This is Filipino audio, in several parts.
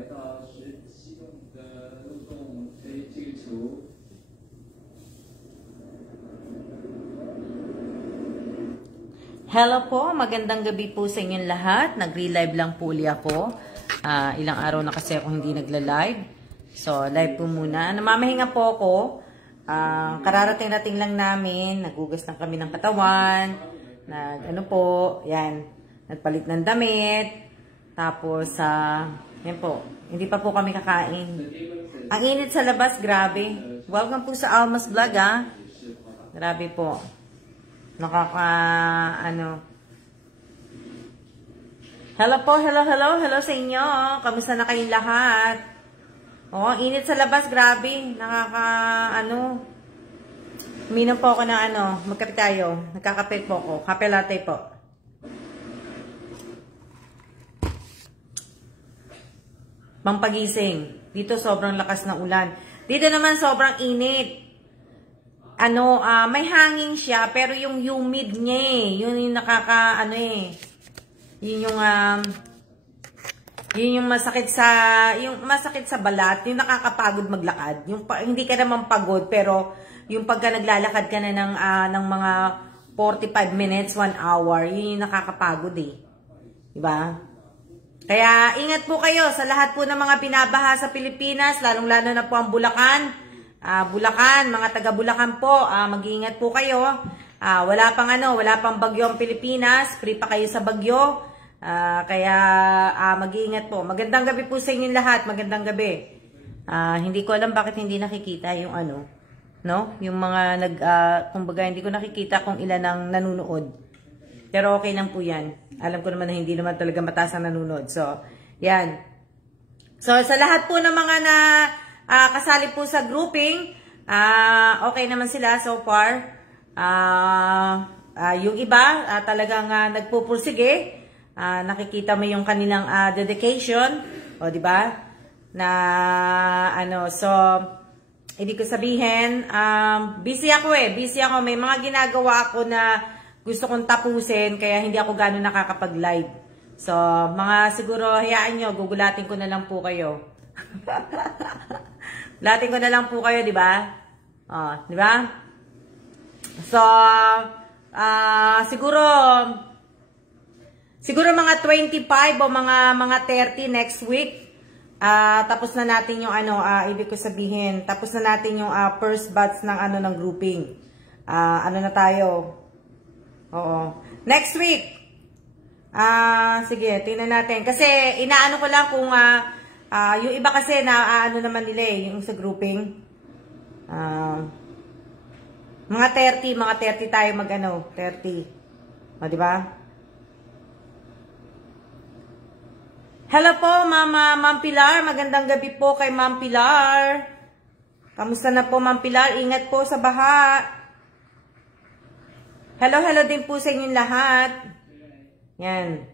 来到是启动的漏洞这个球。Hello po, magandang gabi po sa inyong lahat. Nagre-live lang po ulit ako. Ilang araw na kasi ako hindi nagla-live. So, live po muna. Namamahinga po ako. Kararating-rating lang namin. Nagugas lang kami ng katawan. Nagpalit ng damit. Tapos, yan po. Hindi pa po kami kakain. Ang init sa labas, grabe. Welcome po sa Almas Vlog, Grabe po. Hello po, hello sa inyo. Kamusta na kayong lahat? Init sa labas, grabe. Uminom po ako ng magkape tayo. Nagkakape po ako. Kape latte po. Pampagising. Dito sobrang lakas ng ulan. Dito naman sobrang init. May hangin siya, pero yung humid niya yun yung yun yung masakit sa balat, yung nakakapagod maglakad. Hindi ka naman pagod, pero yung pagka naglalakad ka na ng mga 45 minutes, 1 hour, yun yung nakakapagod Diba? Kaya ingat po kayo sa lahat po ng mga binabaha sa Pilipinas, lalong-lalo na po ang Bulacan. Mga taga Bulacan po, mag-iingat po kayo. Wala pang bagyo ang Pilipinas, free pa kayo sa bagyo. Kaya mag-iingat po. Magandang gabi po sa inyong lahat, magandang gabi. Hindi ko alam bakit hindi nakikita yung yung mga kumbaga hindi ko nakikita kung ilan ang nanonood. Pero okay lang po yan. Alam ko naman na hindi naman talaga mataas ang nanonood. So, yan. So, sa lahat po ng mga kasali po sa grouping, okay naman sila so far. Yung iba, talagang nagpupursige. Nakikita mo yung kanilang dedication. O, diba? So, ibig ko sabihin, busy ako Busy ako. May mga ginagawa ako na gusto kong tapusin, kaya hindi ako gano'n nakakapag-live. So, siguro, hayaan nyo, gugulatin ko na lang po kayo. Latin ko na lang po kayo, di ba? Di ba? So, siguro mga 25 o mga 30 next week. Tapos na natin yung ibig ko sabihin, tapos na natin yung first batch ng grouping. Na tayo? Oo. Next week. Sige, tingnan natin. Kasi inaano ko lang kung yung iba kasi naman nila yung sa grouping. Mga 30 tayo 30. O, di ba? Hello po, Ma'am Pilar. Magandang gabi po kay Ma'am Pilar. Kamusta na po, Ma'am Pilar? Ingat po sa baha. Hello din po sa inyong lahat. Yan.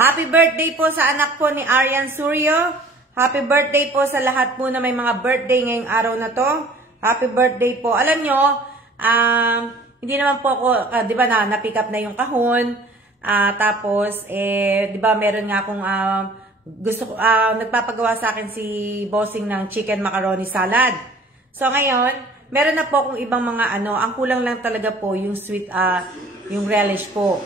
Happy birthday po sa anak po ni Arian Suryo. Happy birthday po sa lahat po na may mga birthday ngayong araw na to. Happy birthday po. Alam nyo, hindi naman po ako, di ba na-pick up na yung kahon. Tapos, di ba meron nga akong, nagpapagawa sa akin si Bossing ng chicken macaroni salad. So ngayon, meron na po akong ibang mga ang kulang lang talaga po yung sweet, yung relish po.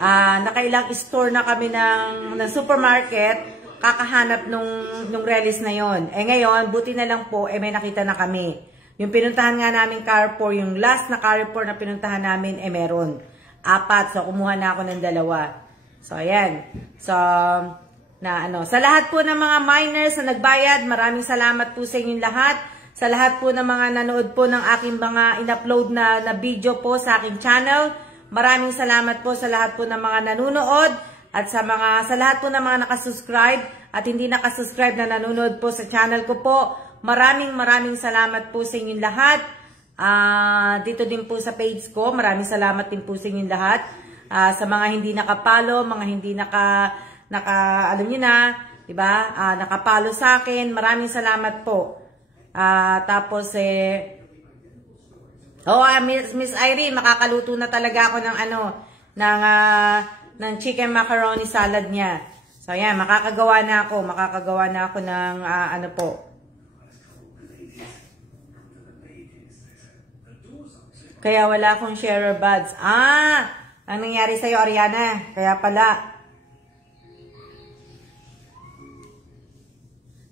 Nakailang store na kami ng supermarket, kakahanap nung relish na yon. Ngayon, buti na lang po, may nakita na kami. Yung pinuntahan nga namin Carrefour, yung last na Carrefour na pinuntahan namin, meron. 4, so kumuha na ako ng 2. So, ayan. So, sa lahat po ng mga miners na nagbayad, maraming salamat po sa inyong lahat. Sa lahat po ng mga nanood po ng aking mga in-upload na video po sa aking channel, maraming salamat po sa lahat po ng mga nanonood at sa lahat po ng mga nakasubscribe at hindi nakasubscribe na nanonood po sa channel ko po. Maraming salamat po sa inyong lahat. Dito din po sa page ko, maraming salamat din po sa inyong lahat. Sa mga hindi nakapalo, mga hindi alam niyo na, diba? Nakapalo sa akin, maraming salamat po. Tapos Miss Irene, makakaluto na talaga ako ng ng chicken macaroni salad niya. So So, yan, makakagawa na ako ng, ano po. Kaya wala akong sharer buds. Ang nangyari sa'yo, Ariana. Kaya pala.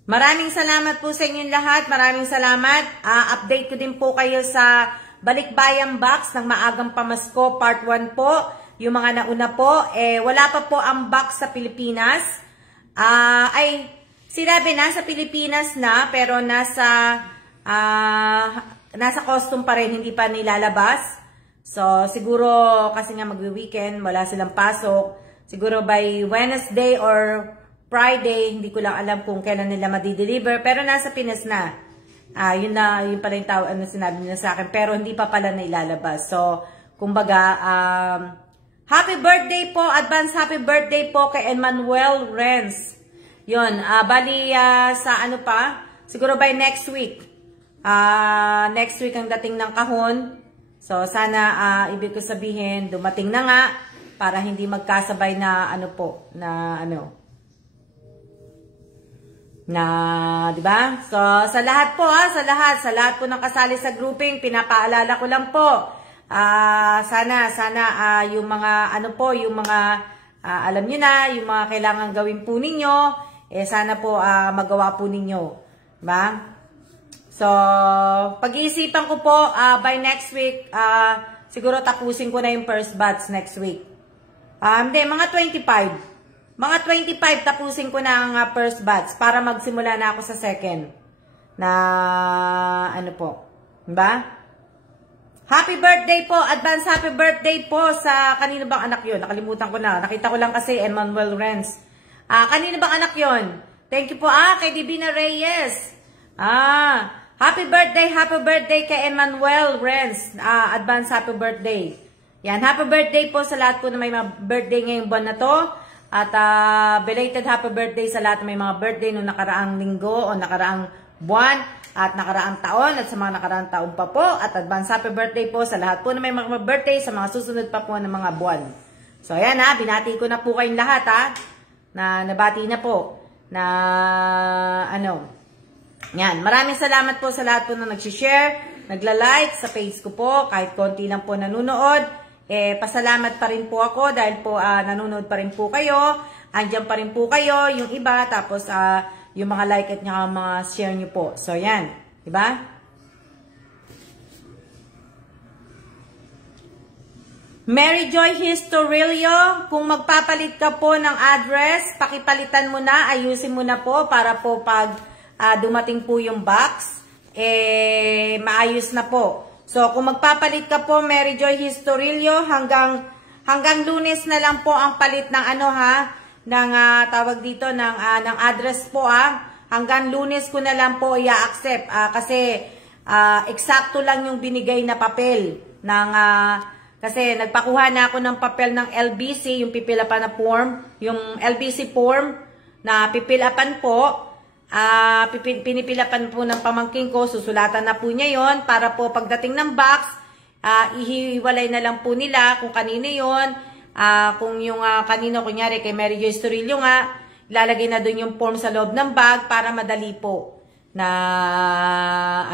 Maraming salamat po sa inyong lahat. Maraming salamat. Update ko din po kayo sa Balikbayang Box ng Maagang Pamasko Part 1 po. Yung mga nauna po, wala pa po ang box sa Pilipinas. Sinabi na sa Pilipinas na, pero nasa custom pa rin, hindi pa nilalabas. So, siguro, kasi nga magwi-weekend, wala silang pasok. Siguro by Wednesday or Friday, hindi ko lang alam kung kailan nila ma-deliver. Pero nasa Pinas na. Yun pala yung tao, sinabi nila sa akin. Pero hindi pa pala na ilalabas. So, kumbaga, happy birthday po, advance happy birthday po kay Emmanuel Renz. Yun, bali sa ano pa, siguro by next week. Next week ang dating ng kahon. So, sana, ibig ko sabihin, dumating na nga, para hindi magkasabay na ano po, di ba? So, sa lahat po, sa lahat po ng kasali sa grouping, pinapaalala ko lang po, sana, yung mga, yung mga, alam nyo na, yung mga kailangan gawin po ninyo, sana po, magawa po ninyo. Diba? So, pag-iisipan ko po, by next week, siguro tapusin ko na yung first batch next week. Hindi, mga 25. Mga 25, tapusin ko na ang first batch para magsimula na ako sa second. Na, ano po. Diba? Happy birthday po, advance happy birthday po sa, kanino bang anak yun? Nakalimutan ko na. Nakita ko lang kasi, Emmanuel Renz. Kanino bang anak yun? Thank you po, kay Divina Reyes. Happy birthday kay Emmanuel Renz. Advance happy birthday. Yan, happy birthday po sa lahat po na may mga birthday ngayong buwan na to. At belated happy birthday sa lahat na may mga birthday noong nakaraang linggo o nakaraang buwan at nakaraang taon at sa mga nakaraang taon pa po. At advance happy birthday po sa lahat po na may mga birthday sa mga susunod pa po ng mga buwan. So ayan binati ko na po kayong lahat na nabati na po na yan. Maraming salamat po sa lahat po na nagsishare, nagla-like sa page ko po, kahit konti lang po nanonood. Pasalamat pa rin po ako dahil po nanonood pa rin po kayo. Andiyan pa rin po kayo, yung iba, tapos yung mga like at mga share nyo po. So, yan. Diba? Mary Joy Historilio, kung magpapalit ka po ng address, pakipalitan mo na, ayusin mo na po para po pag dumating po yung box, maayos na po. So, kung magpapalit ka po, Mary Joy Historilio, hanggang Lunes na lang po ang palit ng ng tawag dito, ng address po Hanggang Lunes ko na lang po i-accept. Kasi, eksakto lang yung binigay na papel. Kasi nagpakuha na ako ng papel ng LBC, yung pipilapan na form, yung LBC form na pipilapan po. Pinipilapan po ng pamangking ko, susulatan na po niya yon para po pagdating ng box, ihiwalay na lang po nila kung kanino yon, kung yung kanino, kunyari kay Mary Jo Storillo nga, ilalagay na doon yung form sa loob ng bag para madali po na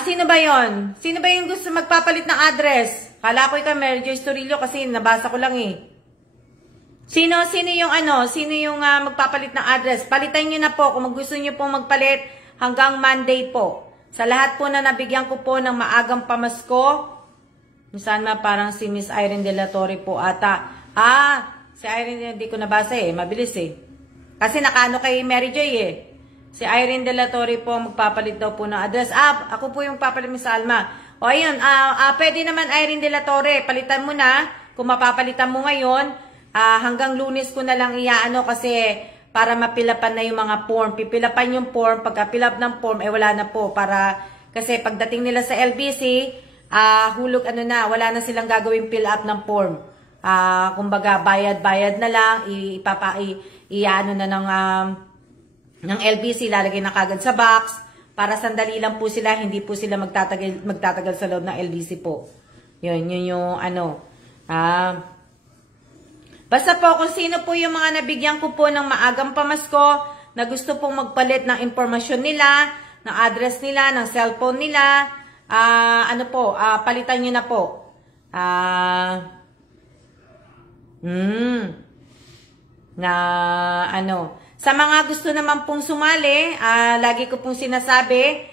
sino ba yon? Sino ba yung gusto magpapalit ng address? Kala ko ikaw Mary Jo Storillo kasi nabasa ko lang Sino yung magpapalit ng address? Palitan nyo na po kung gusto nyo pong magpalit hanggang Monday po. Sa lahat po na nabigyan ko po ng maagang pamasko, sana parang si Miss Irene De La Torre po ata. Si Irene hindi ko nabasa mabilis Kasi nakaano kay Mary Joy Si Irene De La Torre po magpapalit daw po ng address. Ako po yung papalit Miss Alma. O ayun, pwede naman Irene De La Torre, palitan mo na kung mapapalitan mo ngayon. Hanggang Lunes ko na lang kasi para mapilapan na yung mga form. Pipilapan yung form. Pagka-pilap ng form, wala na po. Kasi pagdating nila sa LBC, hulog wala na silang gagawin fill up ng form. Kumbaga, bayad-bayad na lang. Ng LBC, lalagay na kagad sa box. Para sandali lang po sila, hindi po sila magtatagal sa loob ng LBC po. Yun yung Basta po kung sino po yung mga nabigyan ko po ng maagang pamasko na gusto pong magpalit ng impormasyon nila, ng address nila, ng cellphone nila, palitan nyo na po. Sa mga gusto naman pong sumali, lagi ko pong sinasabi,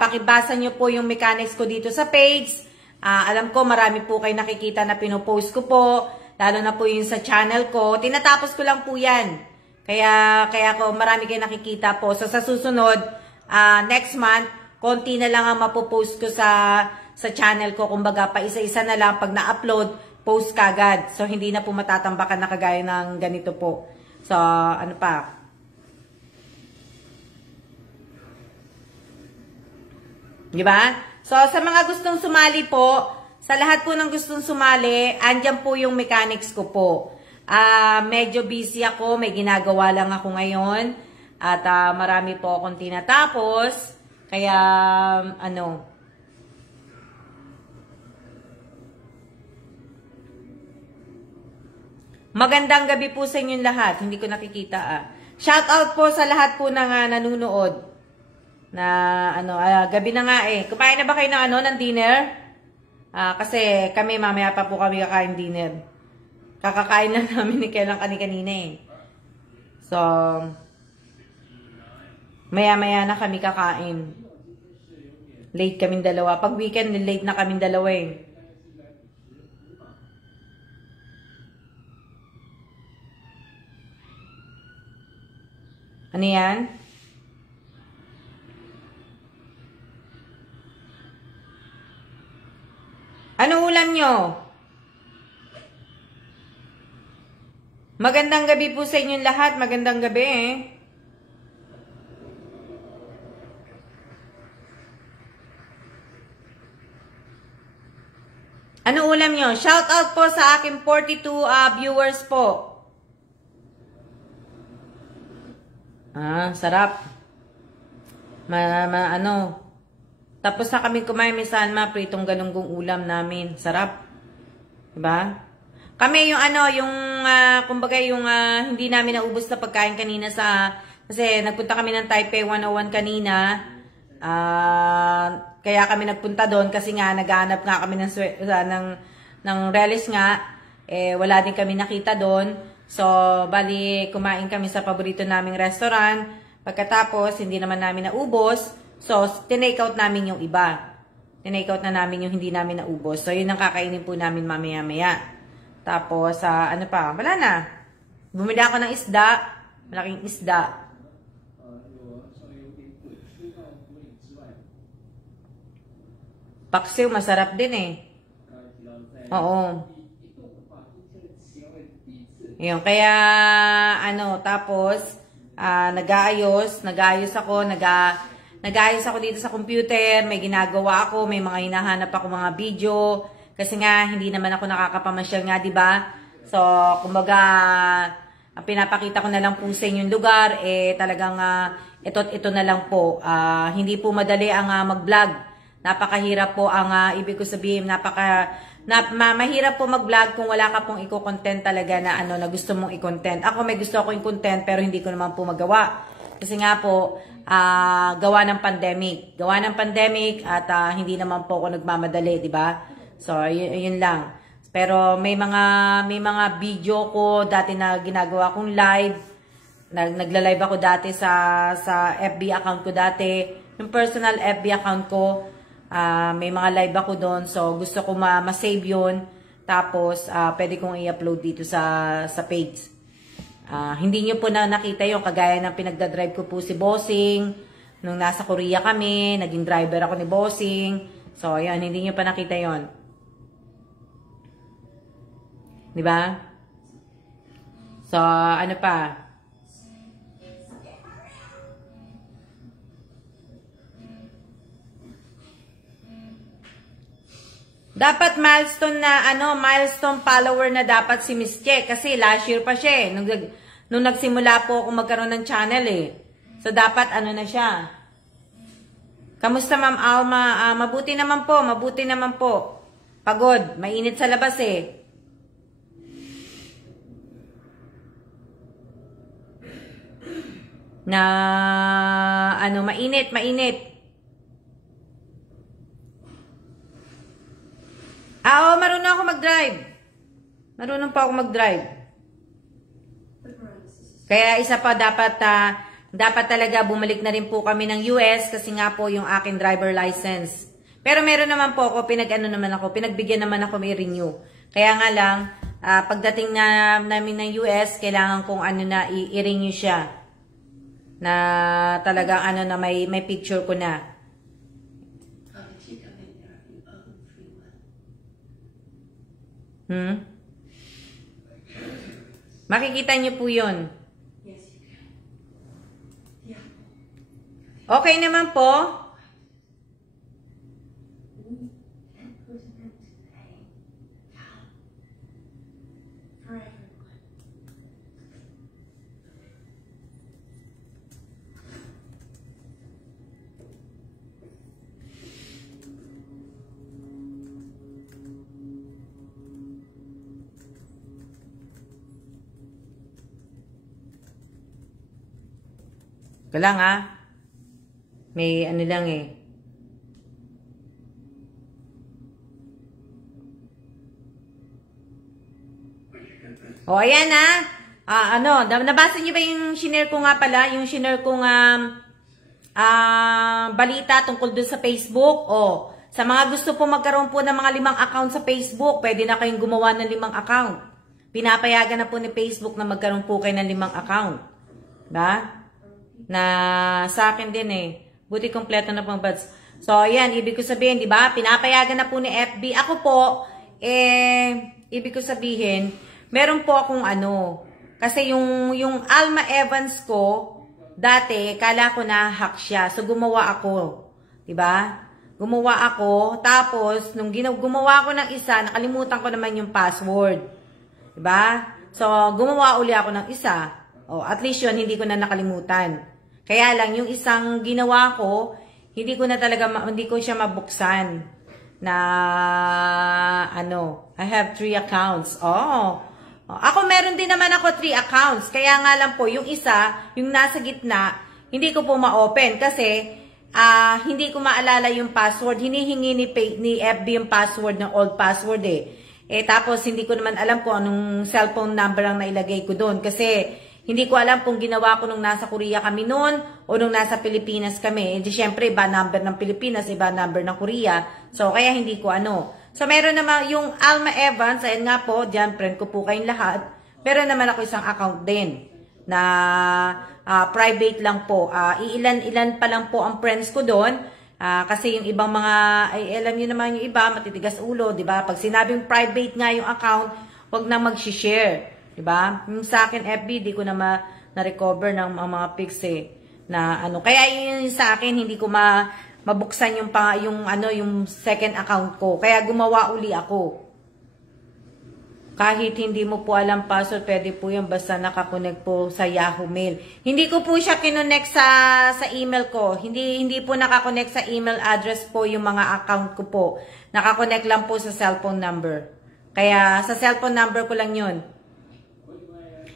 pakibasa nyo po yung mechanics ko dito sa page. Alam ko marami po kayo nakikita na pinopost ko po, lalo na po yung sa channel ko. Tinatapos ko lang po yan. Kaya ko marami kayo nakikita po. So sa susunod, next month, konti na lang ang mapopost ko sa channel ko. Kumbaga pa isa-isa na lang pag na-upload, post kagad. So hindi na po matatambakan na kagaya ng ganito po. So ano pa? Diba? So, sa mga gustong sumali po, sa lahat po ng gustong sumali, andyan po yung mechanics ko po. Medyo busy ako, may ginagawa lang ako ngayon. At marami po akong tinatapos. Kaya, magandang gabi po sa inyong lahat. Hindi ko nakikita Shout out po sa lahat po ng nanunood. Gabi na nga eh. Kumain na ba kayo ng dinner? Kasi kami mamaya pa po kami kakain dinner. Kakakain lang namin ni kailang kanina eh. So, maya-maya na kami kakain. Late kaming dalawa. Pag weekend, late na kaming dalawa eh. Ano yan? Ano ulam nyo? Magandang gabi po sa inyong lahat. Magandang gabi eh. Ano ulam nyo? Shout out po sa aking 42 viewers po. Sarap. Tapos na kami kumain minsan pritong galunggong ulam namin. Sarap. Diba? Kami kumbaga hindi namin naubos na pagkain kanina kasi nagpunta kami ng Taipei 101 kanina. Kaya kami nagpunta doon kasi nga naghahanap nga kami ng relish nga. Wala din kami nakita doon. So, bali kumain kami sa paborito naming restaurant. Pagkatapos, hindi naman namin naubos. So, tinake out namin yung iba. Tinake out na namin yung hindi namin naubos. So, yun ang kakainin po namin mamaya-maya. Tapos, wala na. Bumili ako ng isda. Malaking isda. Paksiw, masarap din eh. Oo. Yun, kaya, tapos, nag-aayos ako dito sa computer, may ginagawa ako, may mga hinahanap ako mga video, kasi nga, hindi naman ako nakakapamasyal nga, diba? So, kumbaga, pinapakita ko na lang po sa inyong lugar, talagang, ito na lang po. Hindi po madali ang mag-vlog. Napakahirap po ang, ibig ko sabihin, mahirap po mag-vlog kung wala ka pong i-content talaga na na gusto mong i-content. Ako may gusto akong i-content pero hindi ko naman po magawa. Kasi nga po, gawa ng pandemic. Gawa ng pandemic at hindi naman po ako nagmamadali, di ba? So, yun lang. Pero may mga video ko dati na ginagawa kong live. Nagla-live ako dati sa FB account ko dati. Yung personal FB account ko. May mga live ako doon. So, gusto ko ma-save yun. Tapos, pwede kong i-upload dito sa page. Hindi nyo po na nakita yung kagaya ng pinagdadrive ko po si Bossing. Nung nasa Korea kami, naging driver ako ni Bossing. So, yun, hindi nyo pa nakita yun. Diba? So, ano pa? Dapat milestone follower na dapat si Miss Che. Kasi last year pa siya nung nagsimula po ako magkaroon ng channel eh. So, dapat na siya. Kamusta Ma'am Alma? Mabuti naman po. Pagod. Mainit sa labas eh. na ano, mainit. Oo, marunong ako mag-drive. Marunong pa ako mag-drive. Kaya isa pa dapat talaga bumalik na rin po kami ng US kasi nga po yung akin driver license. Pero meron naman po ako, pinagbigyan naman ako may renew. Kaya nga lang, pagdating na namin ng US, kailangan kong i-renew siya. Na talagang na may picture ko na. Makikita niyo po yun. Okay naman po. Lang may ano lang ayan nabasa niyo ba yung shinare ko nga pala, yung shinare kong balita tungkol dun sa Facebook? Sa mga gusto po magkaroon po ng mga 5 account sa Facebook, pwede na kayong gumawa ng 5 account. Pinapayagan na po ni Facebook na magkaroon po kayo ng 5 account. Na sa akin din buti kompleto na pang buds. So, ayan, ibig ko sabihin, di ba? Pinapayagan na po ni FB. Ako po, ibig ko sabihin, meron po akong kasi yung Alma Evans ko, dati, kala ko na hack siya. So, gumawa ako. Di ba? Gumawa ako. Tapos, nung gumawa ako ng isa, nakalimutan ko naman yung password. Di ba? So, gumawa uli ako ng isa. At least yun, hindi ko na nakalimutan. Kaya lang, yung isang ginawa ko, hindi ko siya mabuksan. Na, I have 3 accounts. Ako meron din naman ako 3 accounts. Kaya nga lang po, yung isa, yung nasa gitna, hindi ko po ma-open. Kasi, hindi ko maalala yung password. Hinihingi ni FB yung password ng old password tapos, hindi ko naman alam kung anong cellphone number ang nailagay ko doon. Kasi, hindi ko alam kung ginawa ko nung nasa Korea kami noon o nung nasa Pilipinas kami. Siyempre, iba number ng Pilipinas, iba number ng Korea. So, kaya hindi ko So, meron naman yung Alma Evans. Ayan nga po, dyan, friend ko po kayong lahat. Meron naman ako isang account din na private lang po. Ilan pa lang po ang friends ko doon. Kasi yung ibang mga, alam nyo naman yung iba, matitigas ulo, di ba? Pag sinabing private nga yung account, wag na mag-share. Diba? Yung sa akin, FB, di ko na na-recover ng mga pics na Kaya yun sa akin, hindi ko mabuksan yung second account ko. Kaya gumawa uli ako. Kahit hindi mo po alam password, pwede po yan basta nakakonect po sa Yahoo Mail. Hindi ko po siya kinonect sa email ko. Hindi po nakakonect sa email address po yung mga account ko po. Nakakonect lang po sa cellphone number. Kaya sa cellphone number ko lang yun.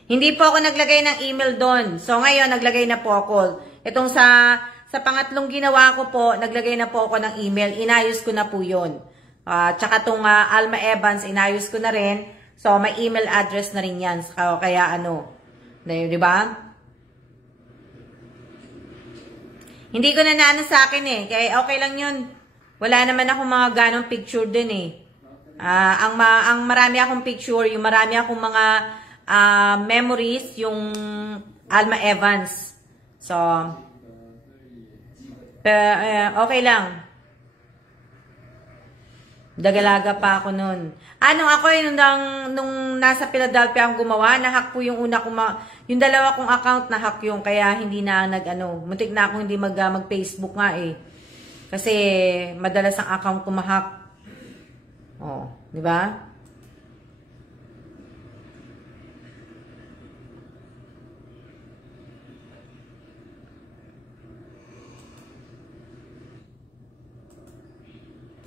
Hindi po ako naglagay ng email doon. So, ngayon, naglagay na po ako. Itong sa pangatlong ginawa ko po, naglagay na po ako ng email. Inayos ko na po yun. Tsaka itong Alma Evans, inayos ko na rin. So, may email address na rin yan. Kaya di ba? Hindi ko na sa akin Kaya okay lang yun. Wala naman ako mga ganong picture din ang marami akong picture, yung marami akong mga memories, yung Alma Evans. So, okay lang. Dagalaga pa ako nun. Nung nasa Philadelphia ang gumawa, nahack po yung una kong yung dalawa kong account nahack yung, kaya hindi na muntik na akong hindi mag-Facebook nga Kasi madalas ang account ko mahack. Di ba?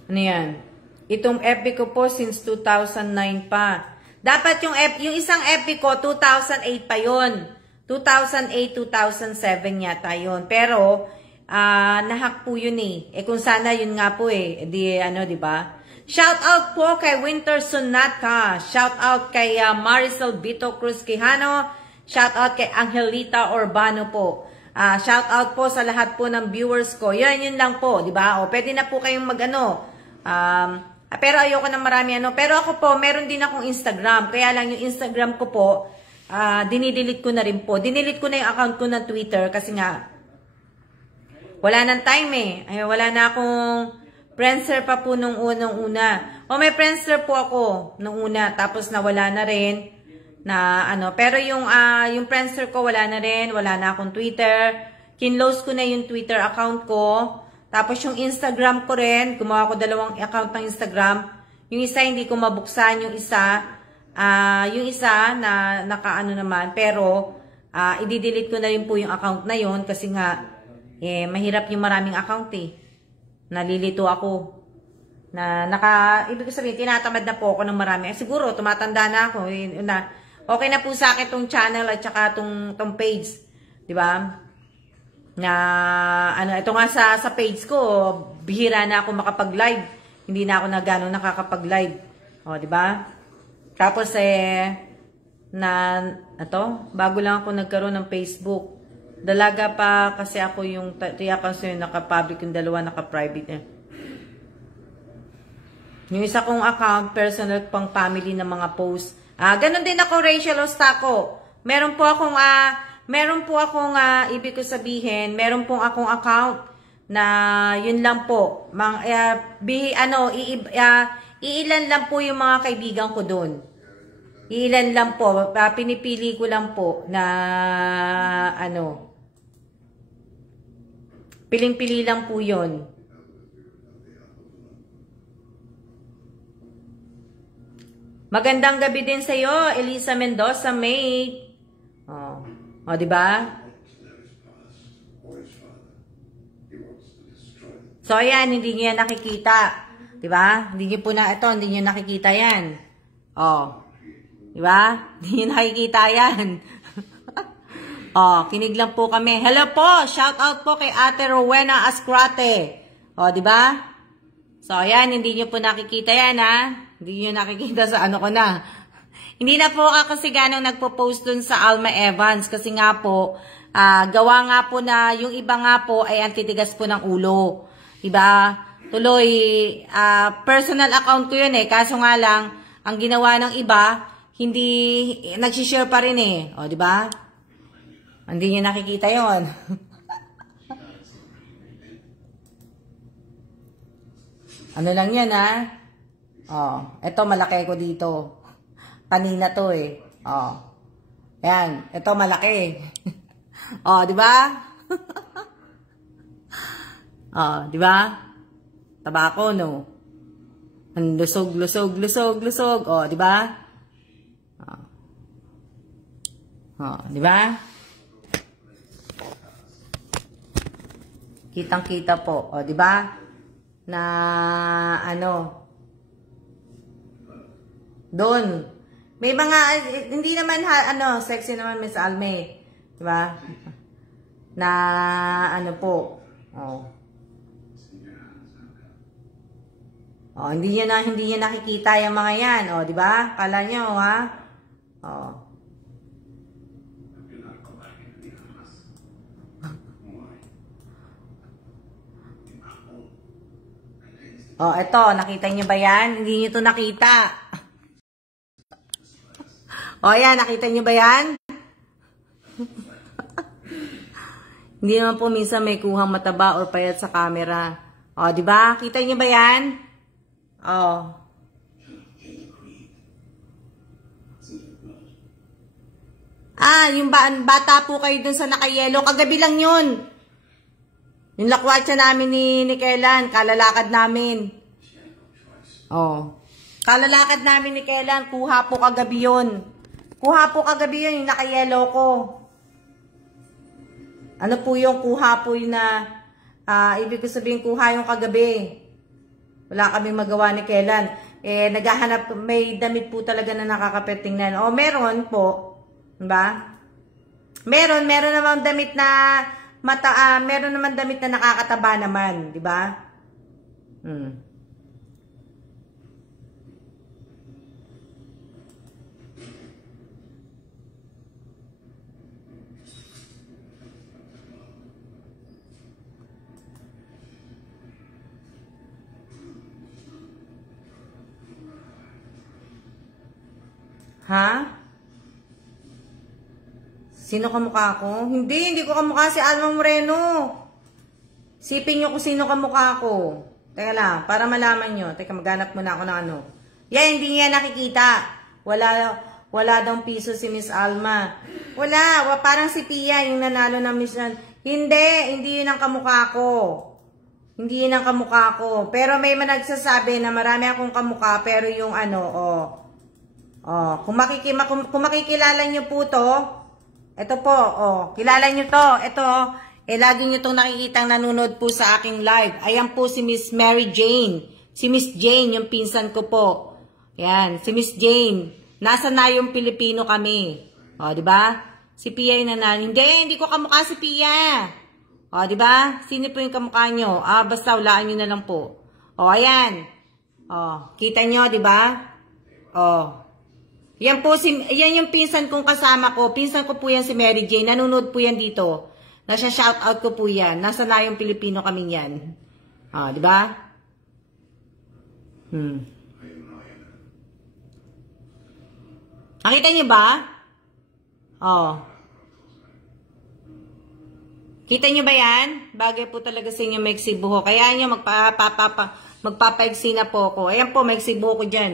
Ano yan? Itong FB ko po since 2009 pa. Dapat yung isang FB ko, 2008 pa yon. 2008, 2007 yata yun. Pero, nahack po yun eh. Kung sana yun nga po eh. Di, di ba? Shout out po kay Winter Sunata. Shout out kay Maricel Bito Cruz Quijano. Shout out kay Angelita Urbano po. Shout out po sa lahat po ng viewers ko. Yun lang po, di ba? O, pwede na po kayong pero ayoko ng marami Pero ako po, meron din akong Instagram. Kaya lang yung Instagram ko po, dinidelete ko na rin po. Dinidelete ko na yung account ko ng Twitter kasi nga, wala nang time eh. Ay, wala na akong Friendster pa po nung unang-una. O may Friendster po ako nung una. Tapos nawala na rin. Pero yung Friendster ko wala na rin. Wala na akong Twitter. Kinlose ko na yung Twitter account ko. Tapos yung Instagram ko rin, gumawa ko 2 account ng Instagram. Yung isa hindi ko mabuksan, yung isa na naman. Pero, i-delete ko na rin po yung account na yon kasi nga, mahirap yung maraming account eh. Nalilito ako. Ibig sabihin, tinatamad na po ako ng marami. Siguro, tumatanda na ako. Okay na po sa akin tong channel at saka tong page. Diba? Ito nga sa page ko, bihira na ako makapag-live. Hindi na ako na gano'ng nakakapag-live. O, di ba? Tapos bago lang ako nagkaroon ng Facebook. Dalaga pa kasi ako yung naka-public, yung 2 naka-private. Yung isa kong account, personal pang family ng mga post. Ganon din ako, Rachel Ostaco. Meron po akong ibig ko sabihin, meron pong akong account na yun lang po. Iilan lang po yung mga kaibigan ko doon. Iilan lang po. Pinipili ko lang po na piling-pili lang po yun. Magandang gabi din sa iyo, Elisa Mendoza, mate. O, di ba? So, ayan, hindi niyo nakikita. Di ba? Hindi niyo nakikita yan. O, di ba? Hindi niyo nakikita yan. Kinig lang po kami. Hello po! Shout out po kay Ate Rowena Ascrate. O, di ba? So, ayan, hindi niyo po nakikita yan, ha? Hindi niyo nakikita sa ko na. Hindi na po ako kasi ganong nagpo-post dun sa Alma Evans kasi nga po, gawa nga po na yung iba nga po ay antitigas po ng ulo. Diba? Tuloy, personal account ko yun eh. Kaso nga lang, ang ginawa ng iba, hindi, nagsishare pa rin eh. O, diba? Hindi nyo nakikita yon. Ano lang yan, ha? Ito malaki ko dito. Kanina to eh. Ayan, ito malaki. Di ba? Di ba? Tabako, no? Ang lusog. Di ba? Di ba? Kitang-kita po. Di ba? Na doon. May mga, hindi naman, sexy naman, Miss Alme. Diba? Na, po. Hindi nyo nakikita yung mga yan. Diba? Kala nyo, ha? Ito, nakita nyo ba yan? Hindi nyo to nakita. Ayan, nakita nyo ba yan? Hindi naman po minsan may kuhang mataba or payat sa camera. Di ba? Kita nyo ba yan? Yung bata po kayo dun sa naka-yellow. Kagabi lang yun. Yung lakwatsa namin ni Kailan, kalalakad namin. Kalalakad namin ni Kailan, kuha po kagabi yun. Yung naka-yellow ko. Ano po yung kuha po yun na, ibig ko sabihin kuha yung kagabi. Wala kaming magawa ni Kailan. Naghahanap, may damit po talaga na nakakaperting na. Meron po. Diba? Meron namang damit na meron naman damit na nakakataba naman, di ba? Ha? Sino kamukha ko? Hindi ko kamukha si Alma Moreno. Sipin nyo kung sino kamukha ko. Teka lang, para malaman nyo. Teka, maghanap muna ako ng ano. Yan, hindi niya nakikita. Wala daw piso si Miss Alma. Wala, parang si Pia yung nanalo ng Miss Alma. Hindi yun ang kamukha ko. Hindi yun ang kamukha ko. Pero may nagsasabi na marami akong kamukha, pero yung ano, kung makikilala nyo po to, ito po, kilala nyo to, ito, lagi nyo tong nakikitang nanonood po sa aking live. Ayan po si Miss Mary Jane. Si Miss Jane, yung pinsan ko po. Yan, si Miss Jane. Nasa na yung Pilipino kami. Di ba? Si Pia yung nanalo. Hindi ko kamukha si Pia. Di ba? Sino po yung kamukha nyo? Basta ulaan nyo na lang po. Ayan. Kita nyo, di ba? Yan yung pinsan kong kasama ko. Pinsan ko po yan si Mary Jane. Nanonood po yan dito. Nasa shoutout ko po yan. Nasa na yung Pilipino kami yan. Di ba? Nakita niyo ba? Kita niyo ba yan? Bagay po talaga sa inyo may buhok. Kaya nyo magpapaigsi na po ako. Ayan po, may buhok ko dyan.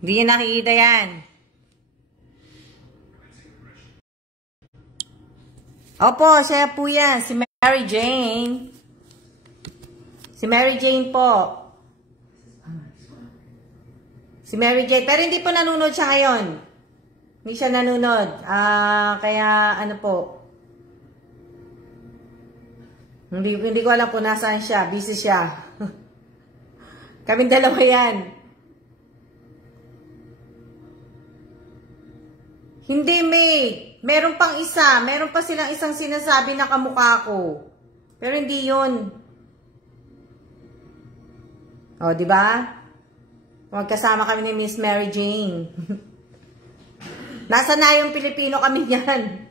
Hindi niya nakikita yan. Opo, siya po yan. Si Mary Jane. Si Mary Jane po. Si Mary Jane. Pero hindi po nanonood siya ngayon. Hindi siya nanonood. Kaya ano po. Hindi ko alam kung nasaan siya. Busy siya. Kaming dalawa yan. Hindi, May. Meron pang isa. Meron pa silang isang sinasabi na kamukha ko. Pero hindi yun. Di ba? Magkasama kami ni Miss Mary Jane. Nasa na yung Pilipino kami yan.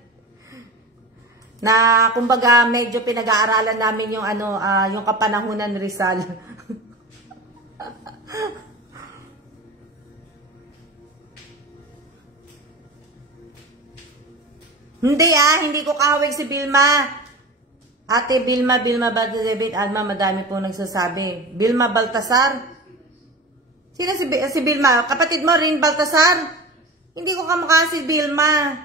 Na, kumbaga, medyo pinag-aaralan namin yung yung kapanahunan ni Rizal. Hindi ko kahawig si Vilma. Ate Vilma Baltasar, Alma, madami po nagsasabi. Vilma Baltasar? Sino si Vilma? Kapatid mo rin Baltasar? Hindi ko kamukha si Vilma.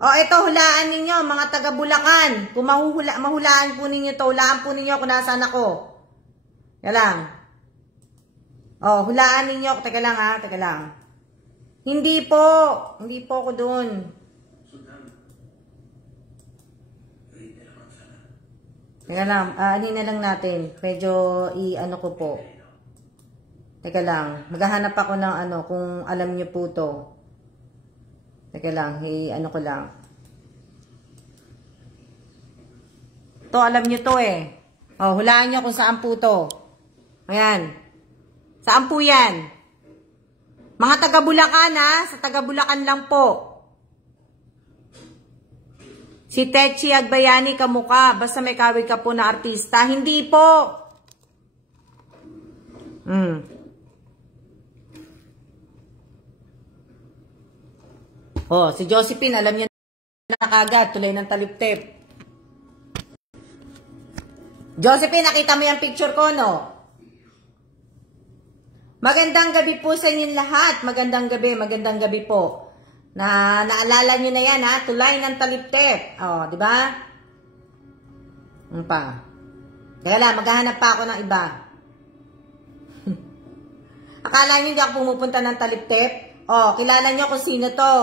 Ito, hulaan ninyo, mga taga Bulacan. Kung mahulaan po ninyo to, hulaan po ninyo kung nasaan ako. Yan lang. Hulaan ninyo. Teka lang. Hindi po ako dun. Teka lang, anin na lang natin. Medyo i-ano ko po. Teka lang, maghahanap ako ng kung alam niyo po to. Teka lang, i-ano ko lang. To, alam niyo to eh. Hulaan niyo kung saan po to. Ayan. Saan po yan? Mga taga Bulacan sa taga Bulacan lang po. Si Techi Agbayani kamukha. Basta may kawig ka po na artista. Hindi po. Si Josephine, alam niya na kagad. Tuloy ng taliptip. Josephine, nakita mo yung picture ko, no? Magandang gabi po sa inyong lahat. Magandang gabi po. Naalala nyo na yan, ha? Tulay ng taliptip. Di ba? Kaya lang, maghahanap pa ako ng iba. Akala nyo hindi ako pumupunta ng taliptip? Kilala nyo kung sino to.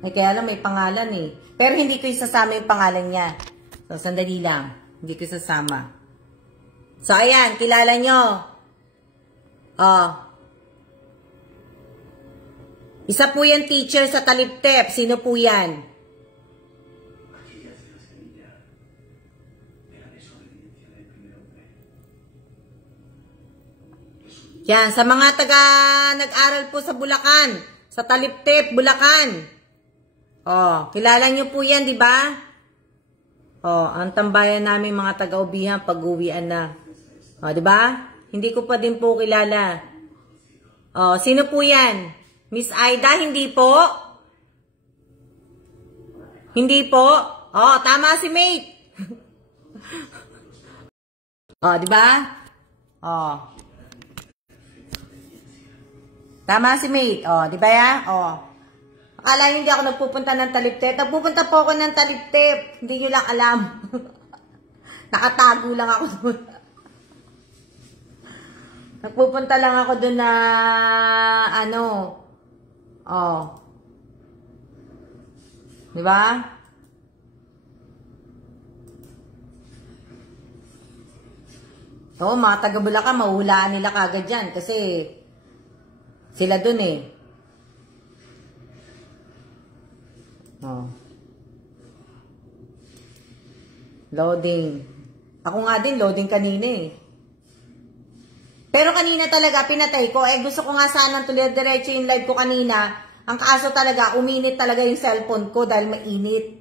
Kaya lang, may pangalan eh. Pero hindi ko isasama yung pangalan niya. So, sandali lang. Hindi ko isasama. So, ayan, kilala nyo. Isa po yan, teacher, sa taliptep. Sino po yan? Yan, sa mga taga nag-aral po sa Bulacan, sa Taliptep, Bulacan. Oh, kilala niyo po yan, di ba? Oh, ang tambayan namin mga taga-ubihan pag-uwian na. Oh, di ba? Hindi ko pa din po kilala. Oh, sino po yan? Miss Aida, hindi po? Hindi po? Oh, tama si mate. Oh, di ba? Oh. Tama si mate. Oh, di ba ya? Oh. Akala niyo hindi ako nagpupunta ng Taliptep. Nagpupunta po ako ng Taliptep. Hindi niyo lang alam. Nakatago lang ako doon. Nagpupunta lang ako doon na ano. Oh. Di ba? Oo, mga taga-Bulacan, mahulaan nila kagad dyan kasi sila dun eh. Oh. Loading. Ako nga din, loading kanina eh. Pero kanina talaga, pinatay ko. Eh, gusto ko nga sanang tuloy diretso yung live ko kanina. Ang kaso talaga, uminit talaga yung cellphone ko dahil mainit.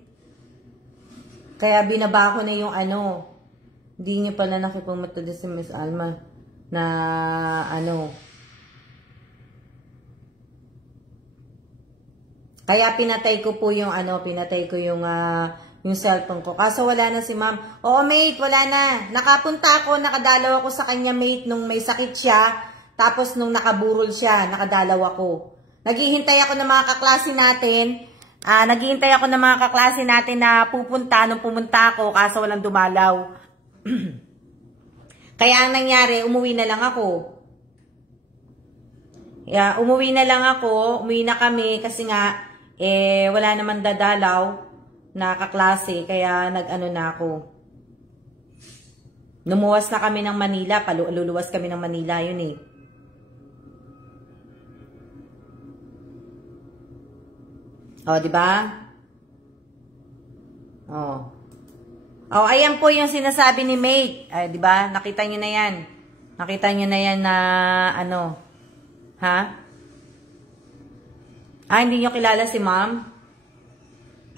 Kaya binaba ko na yung ano. Hindi niya pala nakipumunta din si Miss Alma na ano. Kaya pinatay ko po yung ano, pinatay ko yung cellphone ko. Kaso wala na si ma'am. Oo, mate, wala na. Nakapunta ako, nakadalaw ako sa kanya, mate, nung may sakit siya. Tapos nung nakaburol siya, nakadalaw ako. Naghihintay ako ng mga kaklase natin. Naghihintay ako ng mga kaklase natin na pupunta nung pumunta ako, kaso walang dumalaw. Kaya ang nangyari, umuwi na lang ako. Yeah, umuwi na lang ako, umuwi na kami kasi nga, wala naman dadalaw na kaklase, kaya nag-ano na ako. Lumuwas na kami ng Manila, luluwas kami ng Manila, yun eh. Oh, di ba? Oh. Oh, ayan po yung sinasabi ni Mate. Ay, di ba? Nakita niyo na yan. Nakita niyo na yan na ano. Ha? Hindi niyo kilala si Ma'am?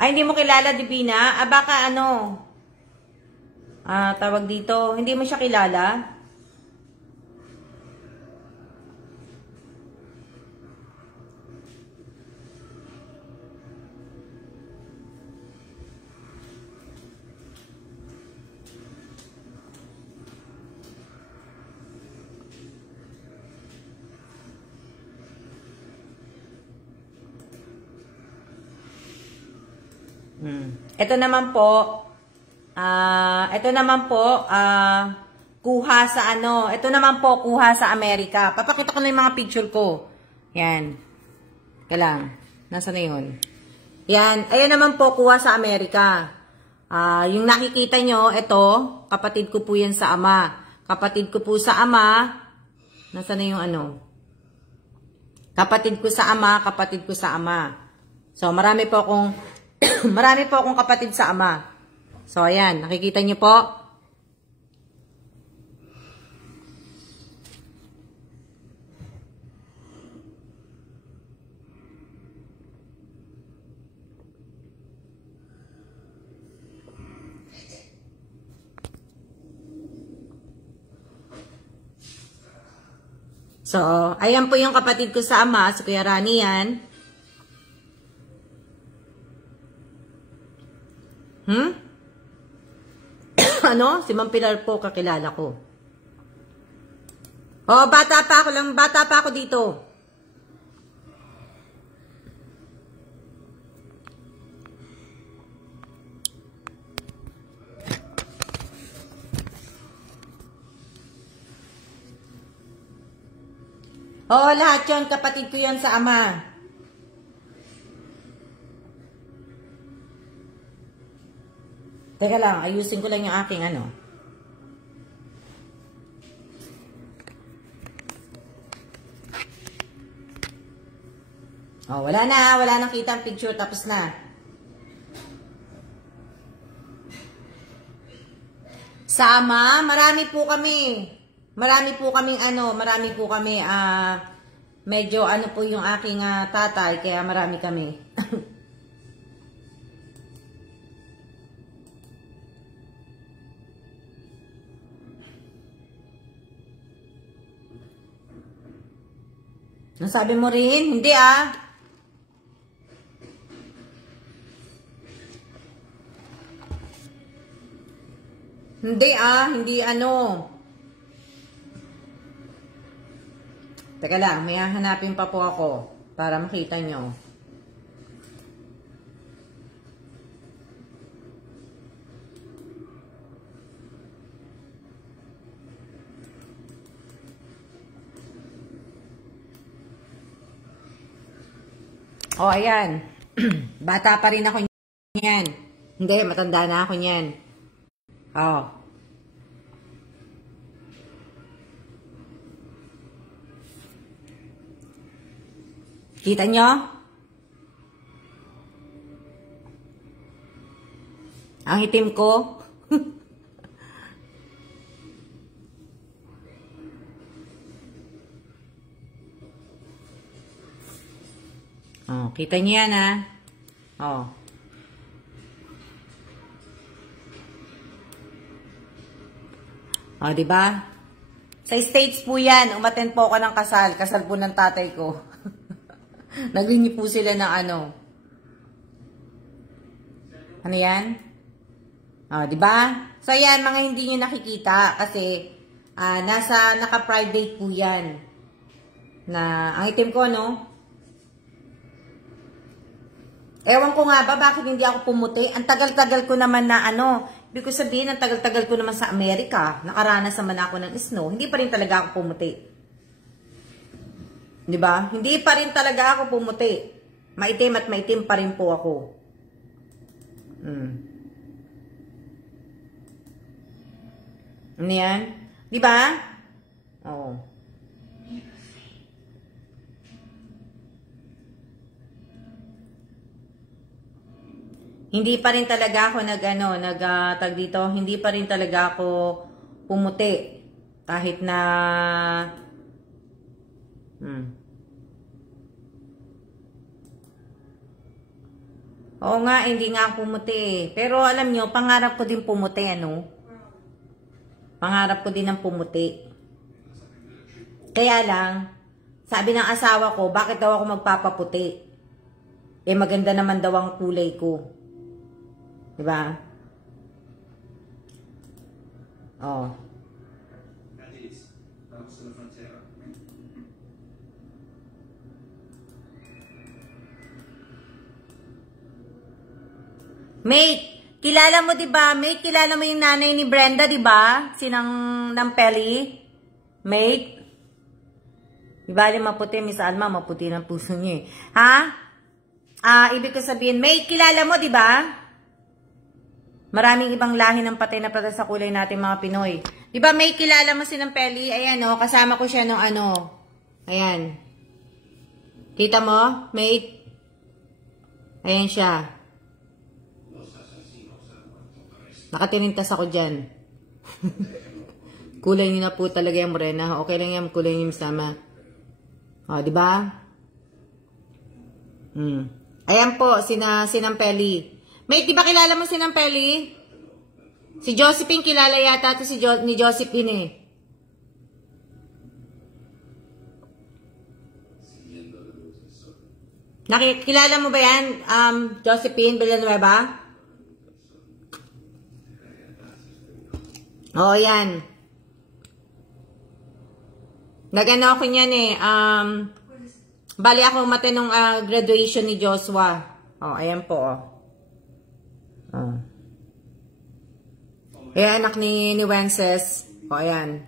Hindi mo kilala, Divina? Baka ano? Tawag dito. Hindi mo siya kilala? Ito naman po, kuha sa ano, ito naman po, kuha sa Amerika. Papakita ko na yung mga picture ko. Yan. Kailang. Nasaan na yun? Yan. Ayan naman po, kuha sa Amerika. Yung nakikita nyo, ito, kapatid ko po yan sa ama. Kapatid ko po sa ama, nasaan na yung ano? Kapatid ko sa ama, kapatid ko sa ama. So, marami po akong kapatid sa ama. So, ayan. Nakikita nyo po. So, ayan po yung kapatid ko sa ama. Si Kuya Rani yan. Ano? Si Ma'am Pilar po, kakilala ko. Oh, bata pa ako dito. Oh, lahat yun, kapatid ko yan sa ama. Teka lang, ayusin ko lang yung aking ano. Oh, wala na. Wala nang kita ang picture. Tapos na. Sama. Marami po kami. Marami po kami medyo ano po yung aking tatay. Kaya marami kami. Nasabi mo rin? Hindi Hindi ano. Teka lang, may hahanapin pa po ako para makita nyo. Oh, ayan. Bata pa rin ako niyan. Hindi, matanda na ako niyan. Oh. Kita nyo? Ang itim ko. Oh, kita niyo yan Oh. Oh, di ba? Sa States po yan, umattend po ako ng kasal. Kasal po ng tatay ko. Naglingi po sila ng ano. Ano yan? Oh, di ba? So, yan, mga hindi nyo nakikita kasi naka-private po yan. Na, ang itim ko, no? Ewan ko nga ba, bakit hindi ako pumuti? Ang tagal-tagal ko naman na ibig ko sabihin, ang tagal-tagal ko naman sa Amerika. Nakaranas naman ako ng snow. Hindi pa rin talaga ako pumuti. Di ba? Hindi pa rin talaga ako pumuti. Maitim at maitim pa rin po ako. Ano yan? Di ba? Oo. Hindi pa rin talaga ako tag dito, hindi pa rin talaga ako pumuti. Kahit na, Oo nga, hindi nga ako pumuti. Pero alam nyo, pangarap ko din pumuti, Pangarap ko din ng pumuti. Kaya lang, sabi ng asawa ko, bakit daw ako magpapaputi? Eh, maganda naman daw ang kulay ko. Diba? Oh. Mate, kilala mo 'di ba? Mate, kilala mo yung nanay ni Brenda, 'di ba? Sinang Peli. Mate. Diba, maputi, Miss Alma, maputi ng puso niya. Ibig ko sabihin, Mate, kilala mo 'di ba? Maraming ibang lahi ng patay na patay sa kulay natin mga Pinoy. Diba may kilala mo si ng Peli? Ayan kasama ko siya nung Ayan. Kita mo? Mate? Ayan siya. Nakatinintas ako dyan. Kulay niyo na po talaga yung morena. Okay lang yan, kulay niyo sama. O, diba? Ayan po, sinang Peli. Mate, di ba kilala mo si Nampeli? Si Josephine kilala yata ito ni Josephine Kilala mo ba yan? Josephine Villanueva? Oo, yan. Nagano ako niyan bali ako umate nung graduation ni Joshua. Ayan po, Ayan, anak ni Wences. Ayan.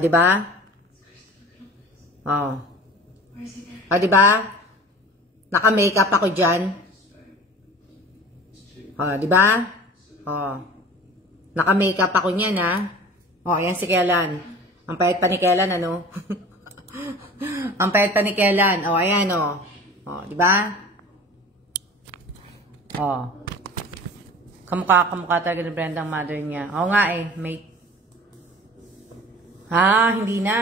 Diba? Diba? Naka-makeup ako dyan. Diba? Naka-makeup ako niyan, Ayan si Kellan. Ang payat pa ni Kellan, Ang payat pa ni Kellan. O, ayan, o. O, di ba? O. Kamukha talaga ni Brenda ang mother niya. Oo nga eh, mate. Hindi na.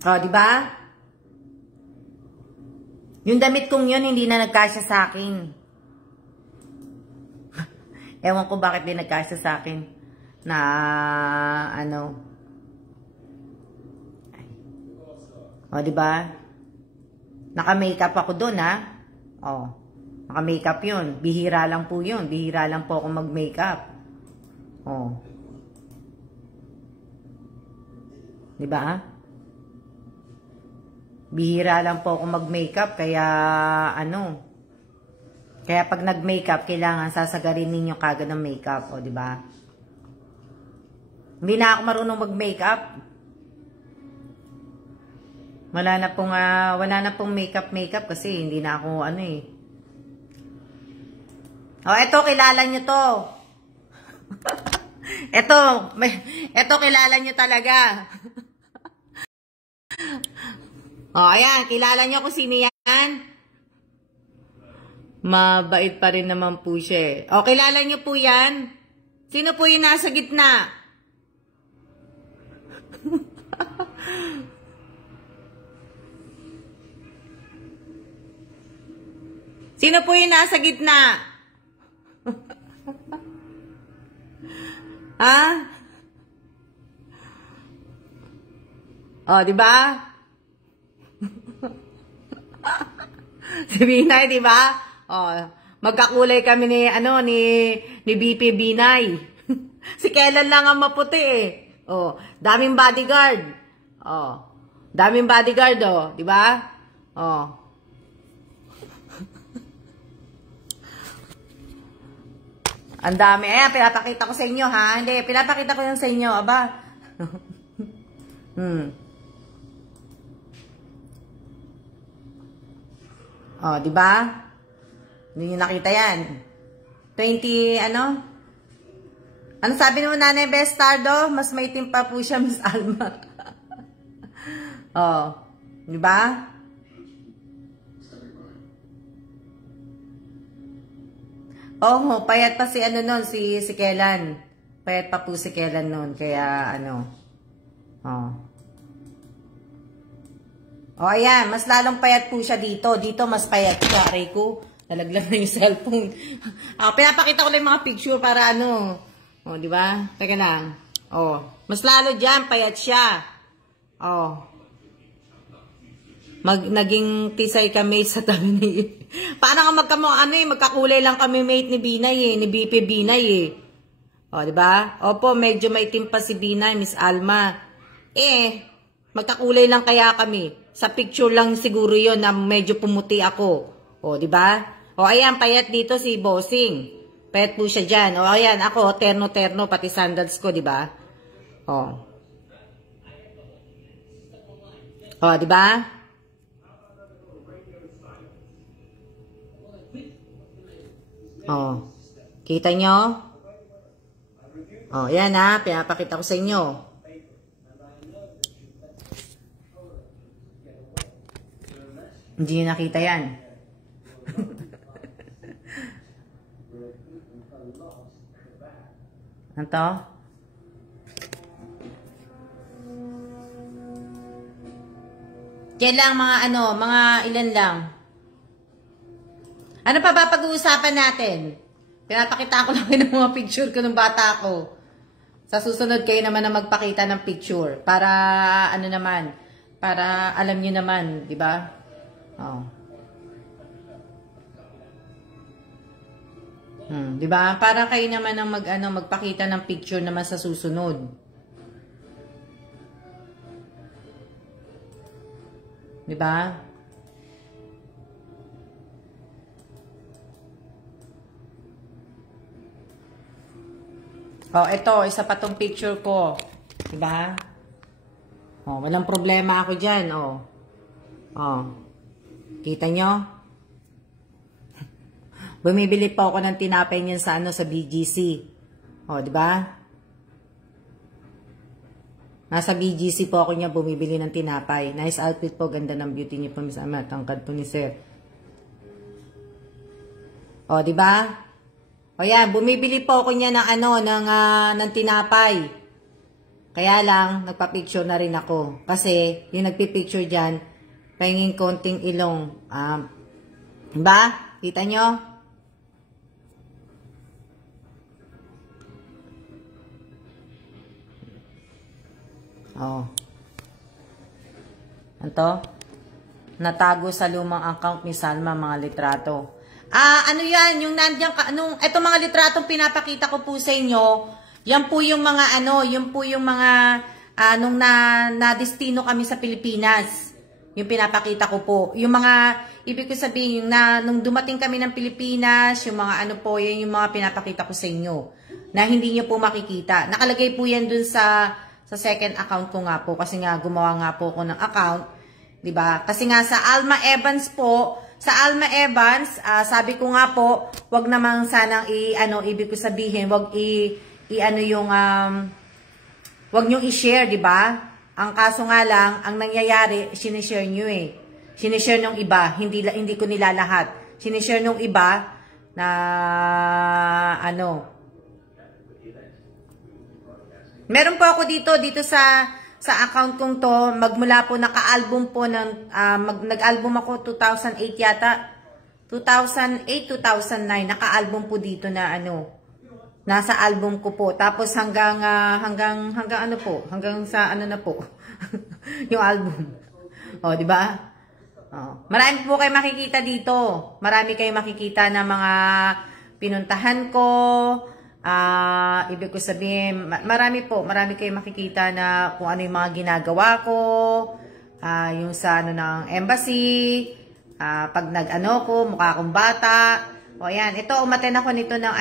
O, di ba? Yung damit kong yun, hindi na nagkasya sa akin. Ewan ko bakit di nagkasya sa akin. Na, ano. O, di ba? Naka-makeup ako doon, ha? O. Naka-makeup yun. Bihira lang po yun. Bihira lang po ako mag-makeup. O. Di ba? Bihira lang po ako mag-makeup. Kaya, ano. Kaya pag nag-makeup, kailangan sasagarin ninyo kagad ng makeup. O, di ba? Hindi na ako marunong mag-makeup. Wala na pong makeup kasi hindi na ako ano eh. Oh, eto kilala nyo to. Eto kilala nyo talaga. Oh, ayan, kilala nyo kung sino yan? Mabait pa rin naman po siya eh. Oh, kilala nyo po yan? Sino po yung nasa gitna? Sino po yung nasa gitna? Ha? Oh, di ba? Si Binay, di ba? Oh, magkakulay kami ni BP Binay. Si Kellan lang ang maputi eh. Oh, daming bodyguard. Oh, daming bodyguard oh, di ba? Oh. Ang dami. Ayan, pinapakita ko sa inyo, ha? Hindi, pinapakita ko yan sa inyo. Aba. Oh, di ba? Hindi nyo nakita yan. 20, ano? Ano sabi mo, Nanay Bestardo? Mas maitim pa po siya, Miss Alma. Oh, di ba? Oh, payat pa si nun, si Kellan. Payat pa po si Kellan nun, kaya ano. Oh. Oh, ayan, mas lalong payat po siya dito. Dito mas payat siya, Rico. Nalaglag na yung cellphone. Pinapakita ko lang yung mga picture para ano. Oh, di ba? Teka lang. Oh, mas lalo diyan payat siya. Oh. Naging tisay kami sa tabi ni... Paano nga magkakulay lang kami mate ni Binay eh, ni BP Binay eh. O, di ba? Opo, medyo maitim pa si Binay, Miss Alma. Magkakulay lang kaya kami. Sa picture lang siguro yon na medyo pumuti ako. O, di ba? O, ayan, payat dito si Bossing. Payat po siya dyan. O, ayan, ako, terno-terno, pati sandals ko, di ba? O. O, di ba? Oh, kita nyo? Oh, yan ha, pinapakita ko sa inyo. Hindi nyo nakita yan. Ano to? Yan lang mga mga ilan lang. Ano pa ba pag-uusapan natin? Pinapakita ko lang ng mga picture ko ng bata ko. Sa susunod kayo naman na magpakita ng picture. Para, para alam nyo naman, di ba? Oh. Di ba? Para kayo naman ang magpakita ng picture naman sa susunod. Di ba? Oh, ito, isa pa tong picture ko. Diba? Oh, walang problema ako dyan, oh. Oh. Kita nyo? Bumibili pa ako ng tinapay niyan sa sa BGC. Oh, diba? Nasa BGC po ako niya bumibili ng tinapay. Nice outfit po. Ganda ng beauty niyo po, Miss Ama. Tangkad po ni Sir. O, di ba? O yan, bumibili po ako niya ng ng tinapay. Kaya lang, nagpa-picture na rin ako. Kasi, yung nagpi-picture dyan, pahinging konting ilong. Diba? Kita nyo? Oh. Anto? Natago sa lumang account ni Salma mga litrato. Ano yan? Yung nandiyan ka, eto mga litratong pinapakita ko po sa inyo, yan po yung mga yun po yung mga, nung na-destino kami sa Pilipinas. Yung pinapakita ko po. Yung mga, ibig ko sabihin, nung dumating kami ng Pilipinas, yung mga yan yung mga pinapakita ko sa inyo. Na hindi nyo po makikita. Nakalagay po yan dun sa second account ko nga po kasi nga gumawa nga po ako ng account, 'di ba? Kasi nga sa Alma Evans po, sabi ko nga po, wag namang sanang ibig ko sabihin, wag wag niyo i-share, 'di ba? Ang kaso nga lang, ang nangyayari, sinishare niyo eh. Sinishare nung iba, hindi ko nilalahat. Sinishare nung iba na meron po ako dito sa account kong to, magmula po naka-album po ng nag-album ako 2008 yata. 2008, 2009 naka-album po dito na nasa album ko po. Tapos hanggang sa na po. Yung album. Oh, di ba? Oh. Marami po kayo makikita dito. Marami kayo makikita na mga pinuntahan ko. Ibig ko sabihin, marami kayo makikita na kung ano yung mga ginagawa ko, yung sa ng embassy, pag ko, mukha akong bata. O yan, ito, umaten ako nito ng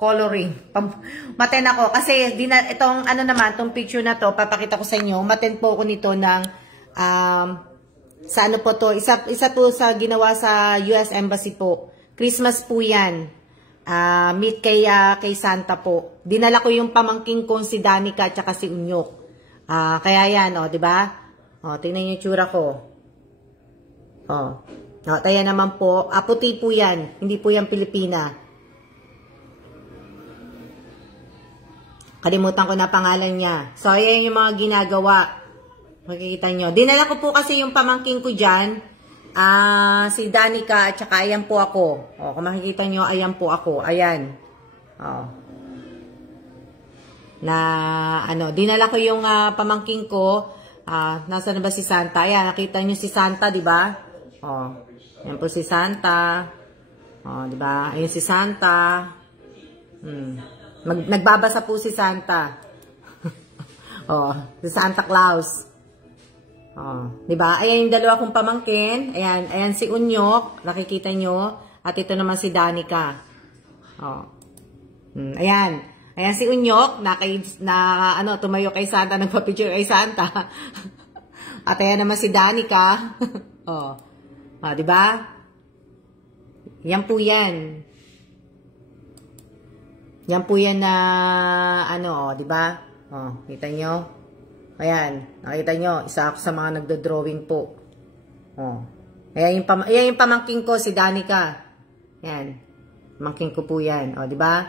coloring. Umaten ako, kasi itong itong picture na to, papakita ko sa inyo, umaten po ako nito ng, sa po to, isa po sa ginawa sa US Embassy po. Christmas po yan. Meet kay Santa po. Dinala ko yung pamangking kong si Danica at saka si Unyok. Kaya yan, di ba? Tingnan niyo yung tsura ko. Tayo naman po. Puti po yan. Hindi po yan Pilipina. Kalimutan ko na pangalan niya. So, ayan yung mga ginagawa. Makikita nyo. Dinala ko po kasi yung pamangking ko dyan. Si Danica at saka ayan po ako. Kung makikita nyo, ayan po ako. Ayan. Dinala ko yung pamangking ko. Nasa na ba si Santa? Ayan, nakita nyo si Santa, di ba? Ayan po si Santa. Di ba? Ayan si Santa. Nagbabasa po si Santa. Si Santa Claus. Di ba? Ayan yung dalawa kong pamangkin. Ayan si Unyok, nakikita nyo. At ito naman si Danica. Ayan. Ayan si Unyok, tumayo kay Santa, nagpa-picture kay Santa. At ayan naman si Danica. Di ba? Yan po yan. Yan po yan na di ba? Kita nyo? Ayan, nakita nyo, isa ako sa mga nagdo-drawing po. Ayan yung pamangking ko, si Danica. Ayan, pamangking ko po yan. Di ba?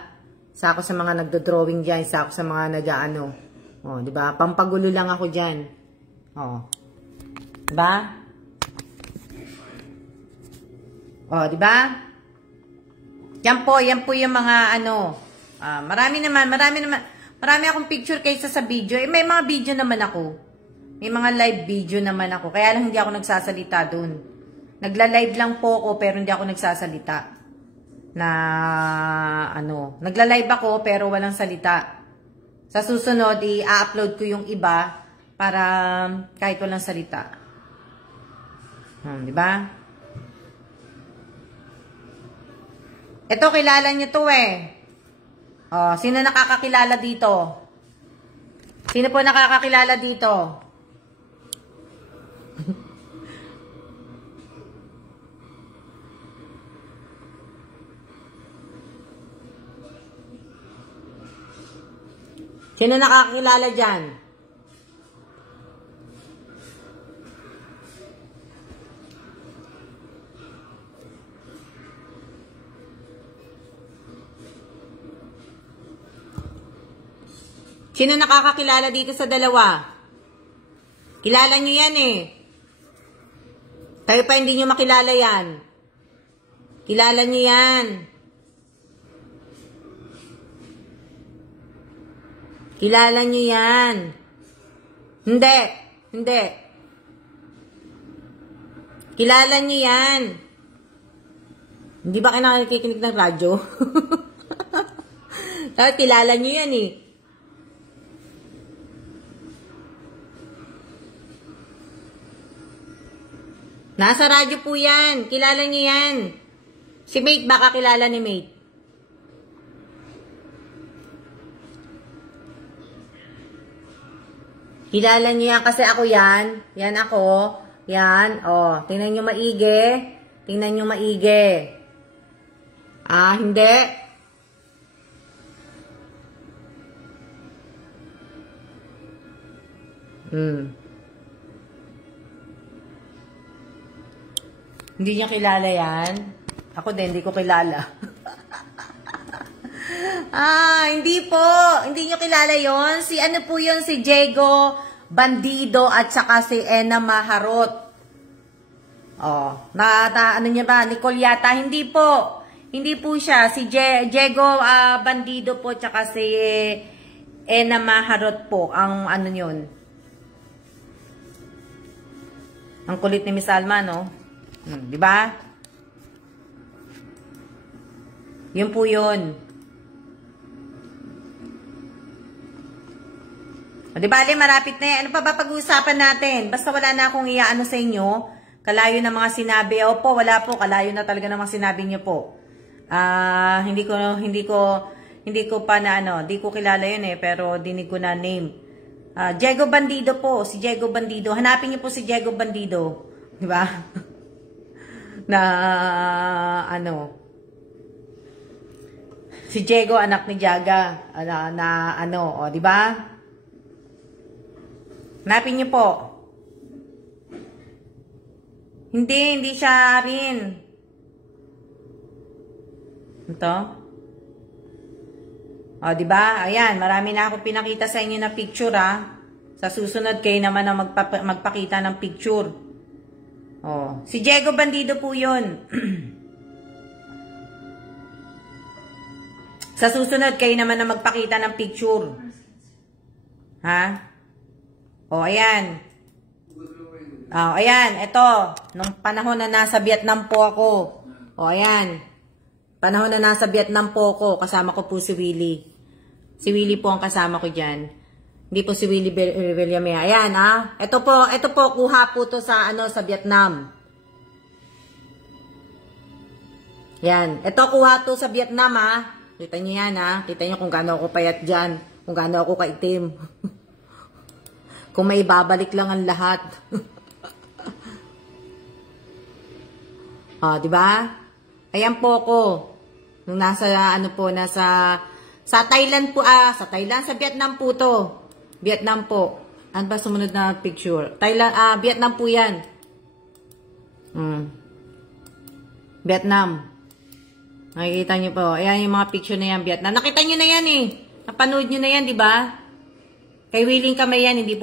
Isa ako sa mga nagdo-drawing dyan, isa ako sa mga di ba? Pampagulo lang ako dyan. Di ba? Di ba? Yan po yung mga marami akong picture kaysa sa video. May mga video naman ako. May mga live video naman ako. Kaya lang hindi ako nagsasalita dun. Nagla-live lang po ako pero hindi ako nagsasalita. Nagla-live ako pero walang salita. Sa susunod, i-upload ko yung iba para kahit walang salita. Di ba? Ito, kilala niyo to eh. Sino nakakakilala dito? Sino po nakakakilala dito? Sino nakakakilala dyan? Sino nakakakilala dito sa dalawa? Kilala nyo yan eh. Kayo pa hindi nyo makilala yan. Kilala nyo yan. Kilala nyo yan. Hindi. Hindi. Kilala nyo yan. Hindi ba kayo nakikinig ng radyo? Tapos kilala nyo yan eh. Nasa radyo po yan. Kilala nyo yan. Si Mate, baka kilala ni Mate. Kilala nyo yan kasi ako yan. Yan ako. Yan. O, tingnan nyo maigi. Tingnan nyo maigi. Ah, hindi. Hindi niya kilala yan. Ako din, hindi ko kilala. Hindi po. Hindi niyo kilala yon. Si ano po yon, si Diego Bandido at saka si Ena Maharot. Ano niya ba? Nicole yata. Hindi po. Hindi po siya. Si Diego Bandido po at saka si Ena Maharot po. Ang ano yun. Ang kulit ni Miss Alma, no? Di ba? Yun po yun. Di ba, marapit na yan. Ano pa ba pag-uusapan natin? Basta wala na akong iaano sa inyo. Kalayo na mga sinabi. Opo, wala po. Kalayo na talaga ng mga sinabi niyo po. Hindi ko pa na ano. Hindi ko kilala yun eh. Pero dinig ko na name. Diego Bandido po. Si Diego Bandido. Hanapin niyo po si Diego Bandido. Di ba? Na ano. Si Diego, anak ni Jaga. Di ba? Hanapin niyo po. Hindi siya rin. Ito. Di ba? Ayan, marami na akong pinakita sa inyo na picture, Sa susunod, kayo naman ang magpakita ng picture. Si Diego Bandido po yun. Sa susunod, kayo naman ang magpakita ng picture. Ha? Ayan. Ayan, ito. Nung panahon na nasa Vietnam po ako. Ayan. Panahon na nasa Vietnam po ako. Kasama ko po si Willie. Si Willie po ang kasama ko dyan. Hindi po si Willie Villamea. Ayan, Ito po, kuha po to sa, sa Vietnam. Yan. Ito, kuha to sa Vietnam, Kita nyo yan, Kita nyo kung gaano ako payat dyan. Kung gaano ako kaitim. Kung may babalik lang ang lahat. Di ba? Ayan po ako. Nung nasa, sa Thailand po, sa Thailand, sa Vietnam po to. Vietnam po. Ano ba sumunod na picture? Thailand, Vietnam po yan. Vietnam. Nakikita nyo po. Ayan yung mga picture na yan, Vietnam. Nakita nyo na yan eh. Napanood nyo na yan, di ba? Kay Willing kamay yan, hindi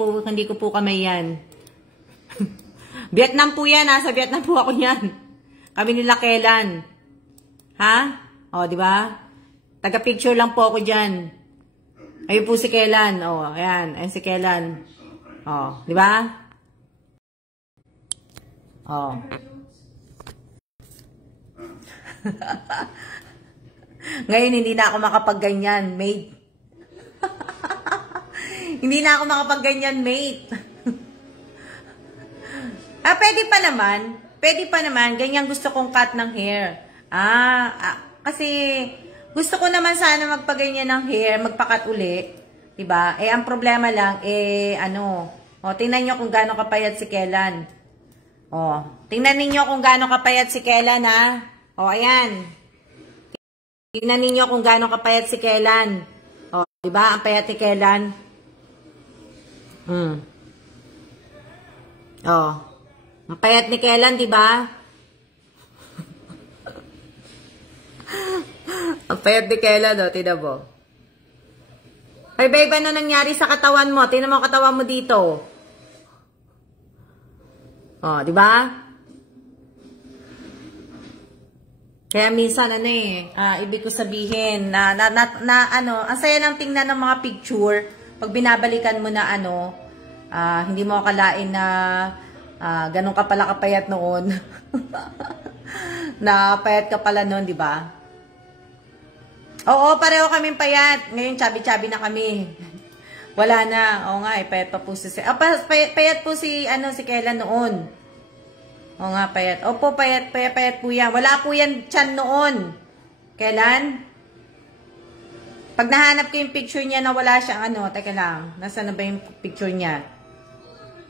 ko po kamay yan. Vietnam po yan, sa Vietnam po ako yan. Kami nila Kelan. Di ba? Taga-picture lang po ako dyan. Ayun po si Kelan. Ayan. Ayun si Kelan. Di ba? Ngayon, hindi na ako makapagganyan, mate. Hindi na ako makapagganyan, mate. Pwede pa naman. Pwede pa naman. Ganyan gusto kong cut ng hair. Kasi gusto ko naman sana magpaganyan ng hair, magpakat uli. Diba? Ang problema lang, tingnan nyo kung gaano kapayat si Kelan. Tingnan ninyo kung gaano kapayat si Kelan, ayan. Tingnan ninyo kung gaano kapayat si Kelan. Diba? Ang payat ni Kelan. Ang payat ni Kelan, diba? Ang payat ni Kelan, tingnan mo. Hoy, babe, ano nangyari sa katawan mo? Tingnan mo katawan mo dito. Oh, di ba? Kaya minsan, ibig ko sabihin, ang saya ng tingnan ng mga picture, pag binabalikan mo na, hindi mo akalain na, ganun ka pala kapayat noon. Na payat ka pala noon, di ba? Oo, pareho kaming payat. Ngayon, chubby-chubby na kami. Wala na. Oo nga, payat pa po si... payat po si Kela noon. Oo nga, payat. Opo, payat po yan. Wala po yan tiyan noon. Kailan? Pag nahanap ko yung picture niya na wala siyang teka lang. Nasaan na ba yung picture niya?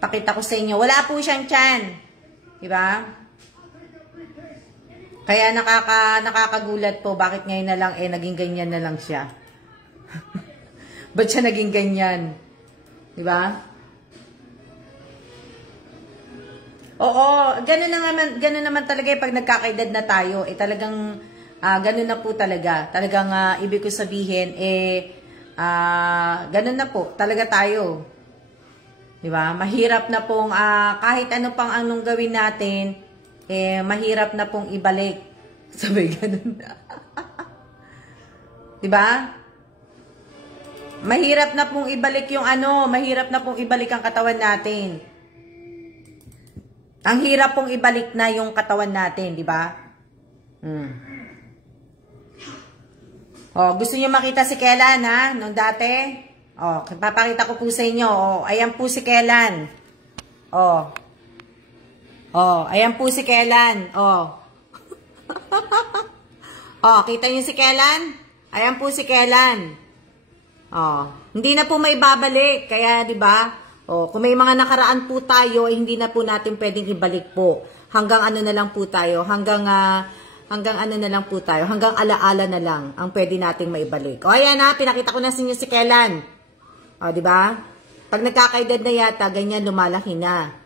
Pakita ko sa inyo. Wala po siyang tiyan. Diba? Kaya nakakagulat po, bakit ngayon na lang, naging ganyan na lang siya. Ba't siya naging ganyan? Diba? Oo, ganun naman talaga pag nagkakaedad na tayo, talagang, ganun na po talaga. Talagang, ibig ko sabihin, ganun na po, talaga tayo. Diba? Mahirap na pong, kahit ano pang anong gawin natin, mahirap na pong ibalik. Sabi ganun. Diba? Mahirap na pong ibalik yung mahirap na pong ibalik ang katawan natin. Ang hirap pong ibalik na yung katawan natin, diba? Oh, gusto niyo makita si Kellan, ha? Nung dati? Oh, papakita ko po sa inyo. Oh, ayan po si Kellan. Oh. Oh, ayan po si Kellan. Oh. Oh, kita niyo si Kellan? Ayan po si Kellan. Oh, hindi na po maibabalik. Kaya, 'di ba? Oh, kung may mga nakaraan po tayo, hindi na po natin pwedeng ibalik po. Hanggang na lang po tayo, hanggang na lang po tayo, hanggang alaala na lang ang pwede nating maibalik. Oh, ayan na, pinakita ko na sa inyo si Kellan. Oh, 'di ba? Pag nagkakaedad na yata, ganyan lumalaki na.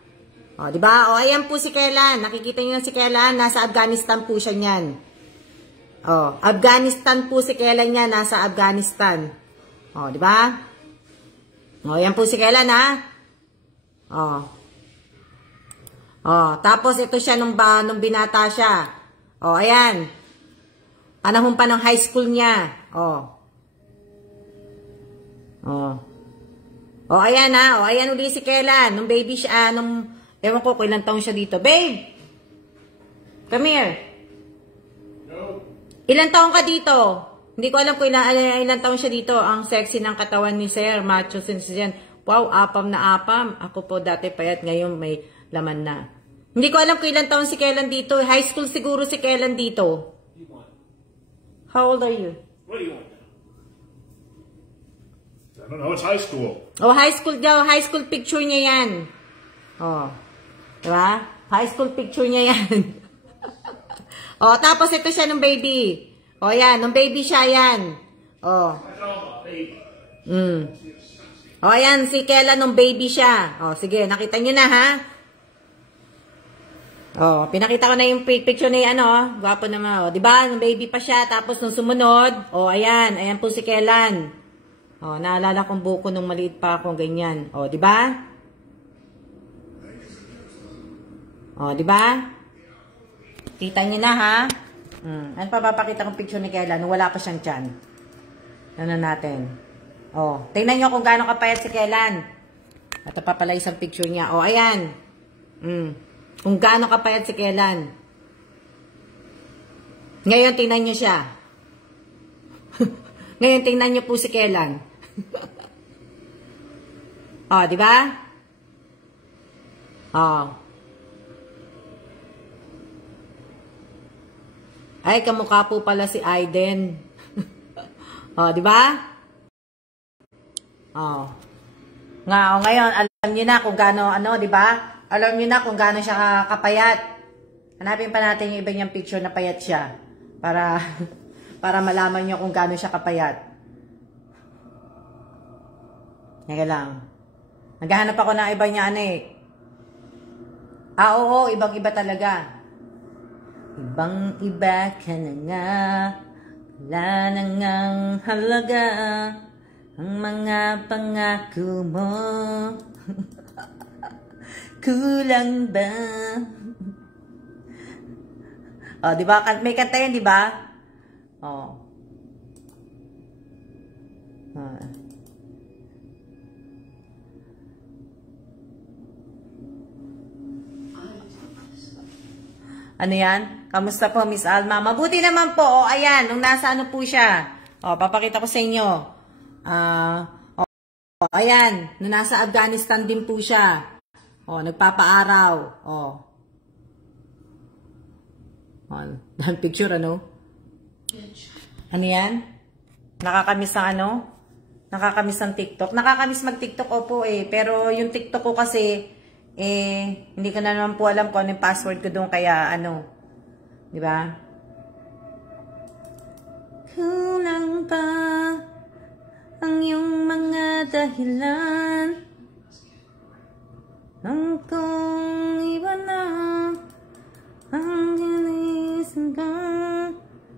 O, di ba? O, ayan po si Kellan. Nakikita niyo si Kellan. Nasa Afghanistan po siya niyan. O, Afghanistan po si Kellan niya. Nasa Afghanistan. O, di ba? O, ayan po si Kellan, ha? O. O, tapos ito siya nung binata siya. O, ayan. Panahon pa ng high school niya. O. O. O, ayan, ha? O, ayan uli si Kellan. Nung baby siya, ewan ko kung ilang taon siya dito. Babe! Come here. No. Ilang taon ka dito? Hindi ko alam kung ilang taon siya dito. Ang sexy ng katawan ni Sir. Macho since yan. Wow, apam na apam. Ako po dati payat. Ngayon may laman na. Hindi ko alam kung ilang taon si Kellan dito. High school siguro si Kellan dito. How old are you? What do you want? I don't know. It's high school. Oh, high school daw. High school picture niya yan. Oh. Diba? High school picture niya yan. O, tapos ito siya nung baby. O, yan. Nung baby siya yan. O. O, yan. Si Kellan nung baby siya. O, sige. Nakita nyo na, ha? O, pinakita ko na yung picture na yan, o. Gwapo naman, o. Diba? Nung baby pa siya. Tapos nung sumunod. O, ayan. Ayan po si Kellan. O, naalala kong buko nung maliit pa ako. Ganyan. O, diba? O, di ba? Kita niyo na, ha? Ano pa papakita kong picture ni Kellan nung wala pa siyang tiyan? Ano natin? O, tingnan niyo kung gaano kapayat si Kellan. Ito pa pala isang picture niya. O, ayan. Kung gaano kapayat si Kellan. Ngayon, tingnan niyo siya. Ngayon, tingnan niyo po si Kellan. O, di ba? O. Ay, kamukha po pala si Aiden. O, di ba? O. Ngayon, alam niyo na kung gaano, di ba? Alam niyo na kung gaano siya kapayat. Hanapin pa natin yung iba niyang picture na payat siya. Para malaman niyo kung gaano siya kapayat. Ngayon lang. Naghahanap ako ng iba niya, oo, ibang-iba talaga. Ibang-iba ka na nga, wala na ngang halaga, ang mga pangako mo. Kulang ba? Oh, di ba? May kanta yan, di ba? Oh. Ano yan? Kamusta po, Miss Alma? Mabuti naman po. O, ayan. Nung nasa ano po siya. O, papakita ko sa inyo. Ayan. Nung nasa Afghanistan din po siya. O, nagpapaaraw. O. Picture, ano? Ano yan? Nakakamiss ang ano? Nakakamiss ang TikTok. Nakakamiss mag-TikTok, opo eh. Pero yung TikTok ko kasi... hindi ko na naman po alam kung ano yung password ko doon, kaya ano, di ba? Kulang pa ang iyong mga dahilan ang kung iba na ang hinisan ka.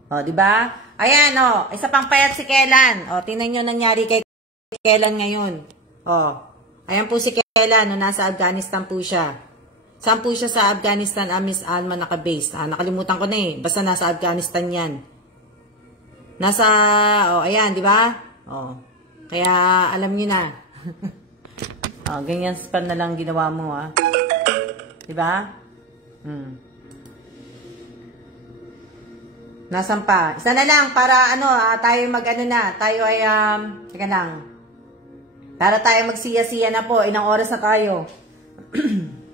O, di ba? Ayan, o, isa pang payat si Kellan. O, tingnan nyo nangyari kay Kellan ngayon. O, ayan po si Kellan, no, nasa Afghanistan po siya. Saan po siya sa Afghanistan, Miss Alma, naka-base? Nakalimutan ko na eh. Basta nasa Afghanistan yan. Nasa, ayan, di ba? Kaya, alam niyo na. Ganyan pa na lang ginawa mo, Di ba? Nasaan pa? Isa na lang, para, tayo mag-ano na. Tayo ay, teka lang. Para tayo magsiya-siya na po. Ilang oras na tayo?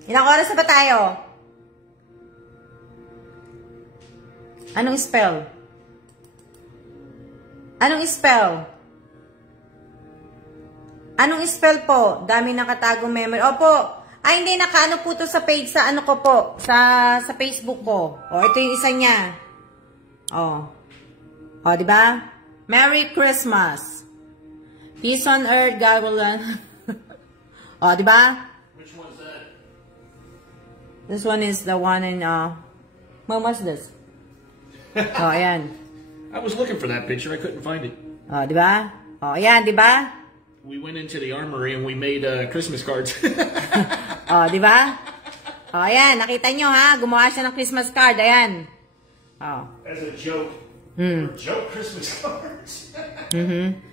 Ilang oras na ba tayo? Anong spell? Anong spell? Anong spell po? Dami nakatagong memory. Opo. Ay, hindi. Nakaano po to sa page sa ano ko po. Sa Facebook ko. Ito yung isa niya. Diba? Merry Christmas. Peace on earth, God will learn. Diba? Which one's that? This one is the one in, Mom, what's this? Ayan. I was looking for that picture. I couldn't find it. Diba? Ayan, diba? We went into the armory and we made Christmas cards. Diba? Ayan, nakita nyo ha? Gumawa siya ng Christmas card. Ayan. As a joke. Joke Christmas cards.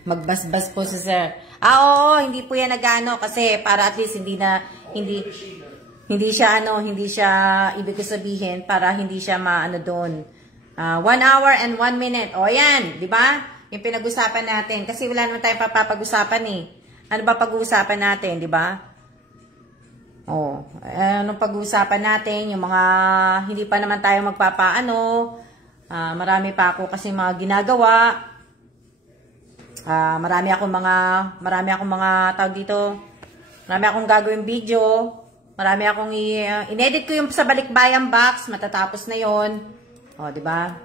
Magbasbas po si sir. Oo, hindi po yan nag-ano kasi para at least hindi siya ibig ko sabihin para hindi siya maano doon. 1 hour and 1 minute. Yan, di ba? Yung pinag-usapan natin kasi wala naman tayong papapag-usapan eh. Ano ba pag-uusapan natin, di ba? Anong pag-uusapan natin, yung mga hindi pa naman tayo magpapaano. Marami pa ako kasi mga ginagawa. Marami akong mga tawag dito. Marami akong gagawin video. Marami akong inedit ko yung sa balikbayan box, matatapos na 'yon. Di ba?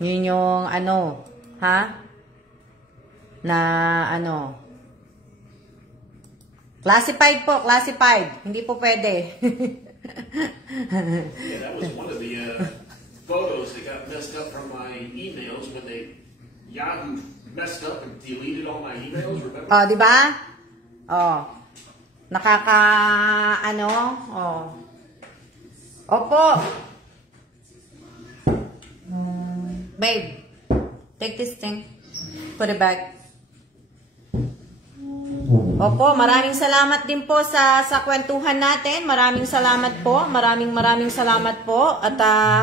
Yun yung ano, na ano. Classified po, classified. Hindi po pwede. Yeah, that was one of the photos that got messed up from my emails when Yahoo messed up and deleted all my emails, remember? Di ba? Opo. Babe, take this thing. Put it back. Opo, maraming salamat din po sa kwentuhan natin. Maraming salamat po. Maraming salamat po. At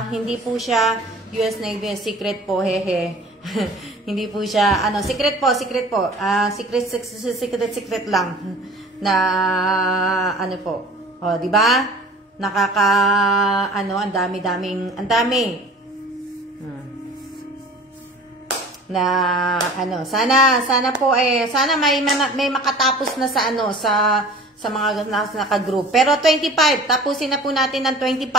hindi po siya US Navy secret po, hehe. Hindi po siya, secret po. Secret lang. Na, di ba? Ang dami. Na sana po sana may makatapos na sa sa mga naka-group. Pero 25, tapusin na po natin ng 25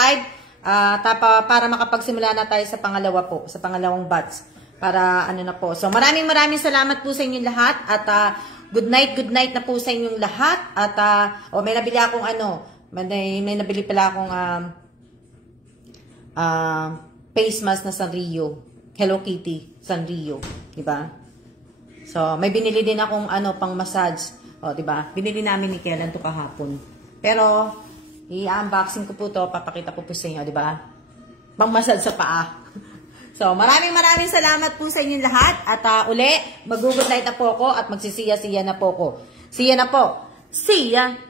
para makapagsimula na tayo sa pangalawa po, sa pangalawang batch. Para na po. So maraming salamat po sa inyong lahat at good night na po sa inyong lahat at may nabili akong may nabili pala akong face mask na Sanrio. Hello Kitty Sanrio, di ba? So, may binili din akong pang massage. O, di ba? Binili namin ni Kellan to kahapon. Pero, i-unboxing ko po to, papakita ko po sa inyo, di ba? Pang massage sa paa. So, maraming salamat po sa inyong lahat. At uli, mag-good night na po ako at magsisiya-siya na po ako. See ya na po. See ya!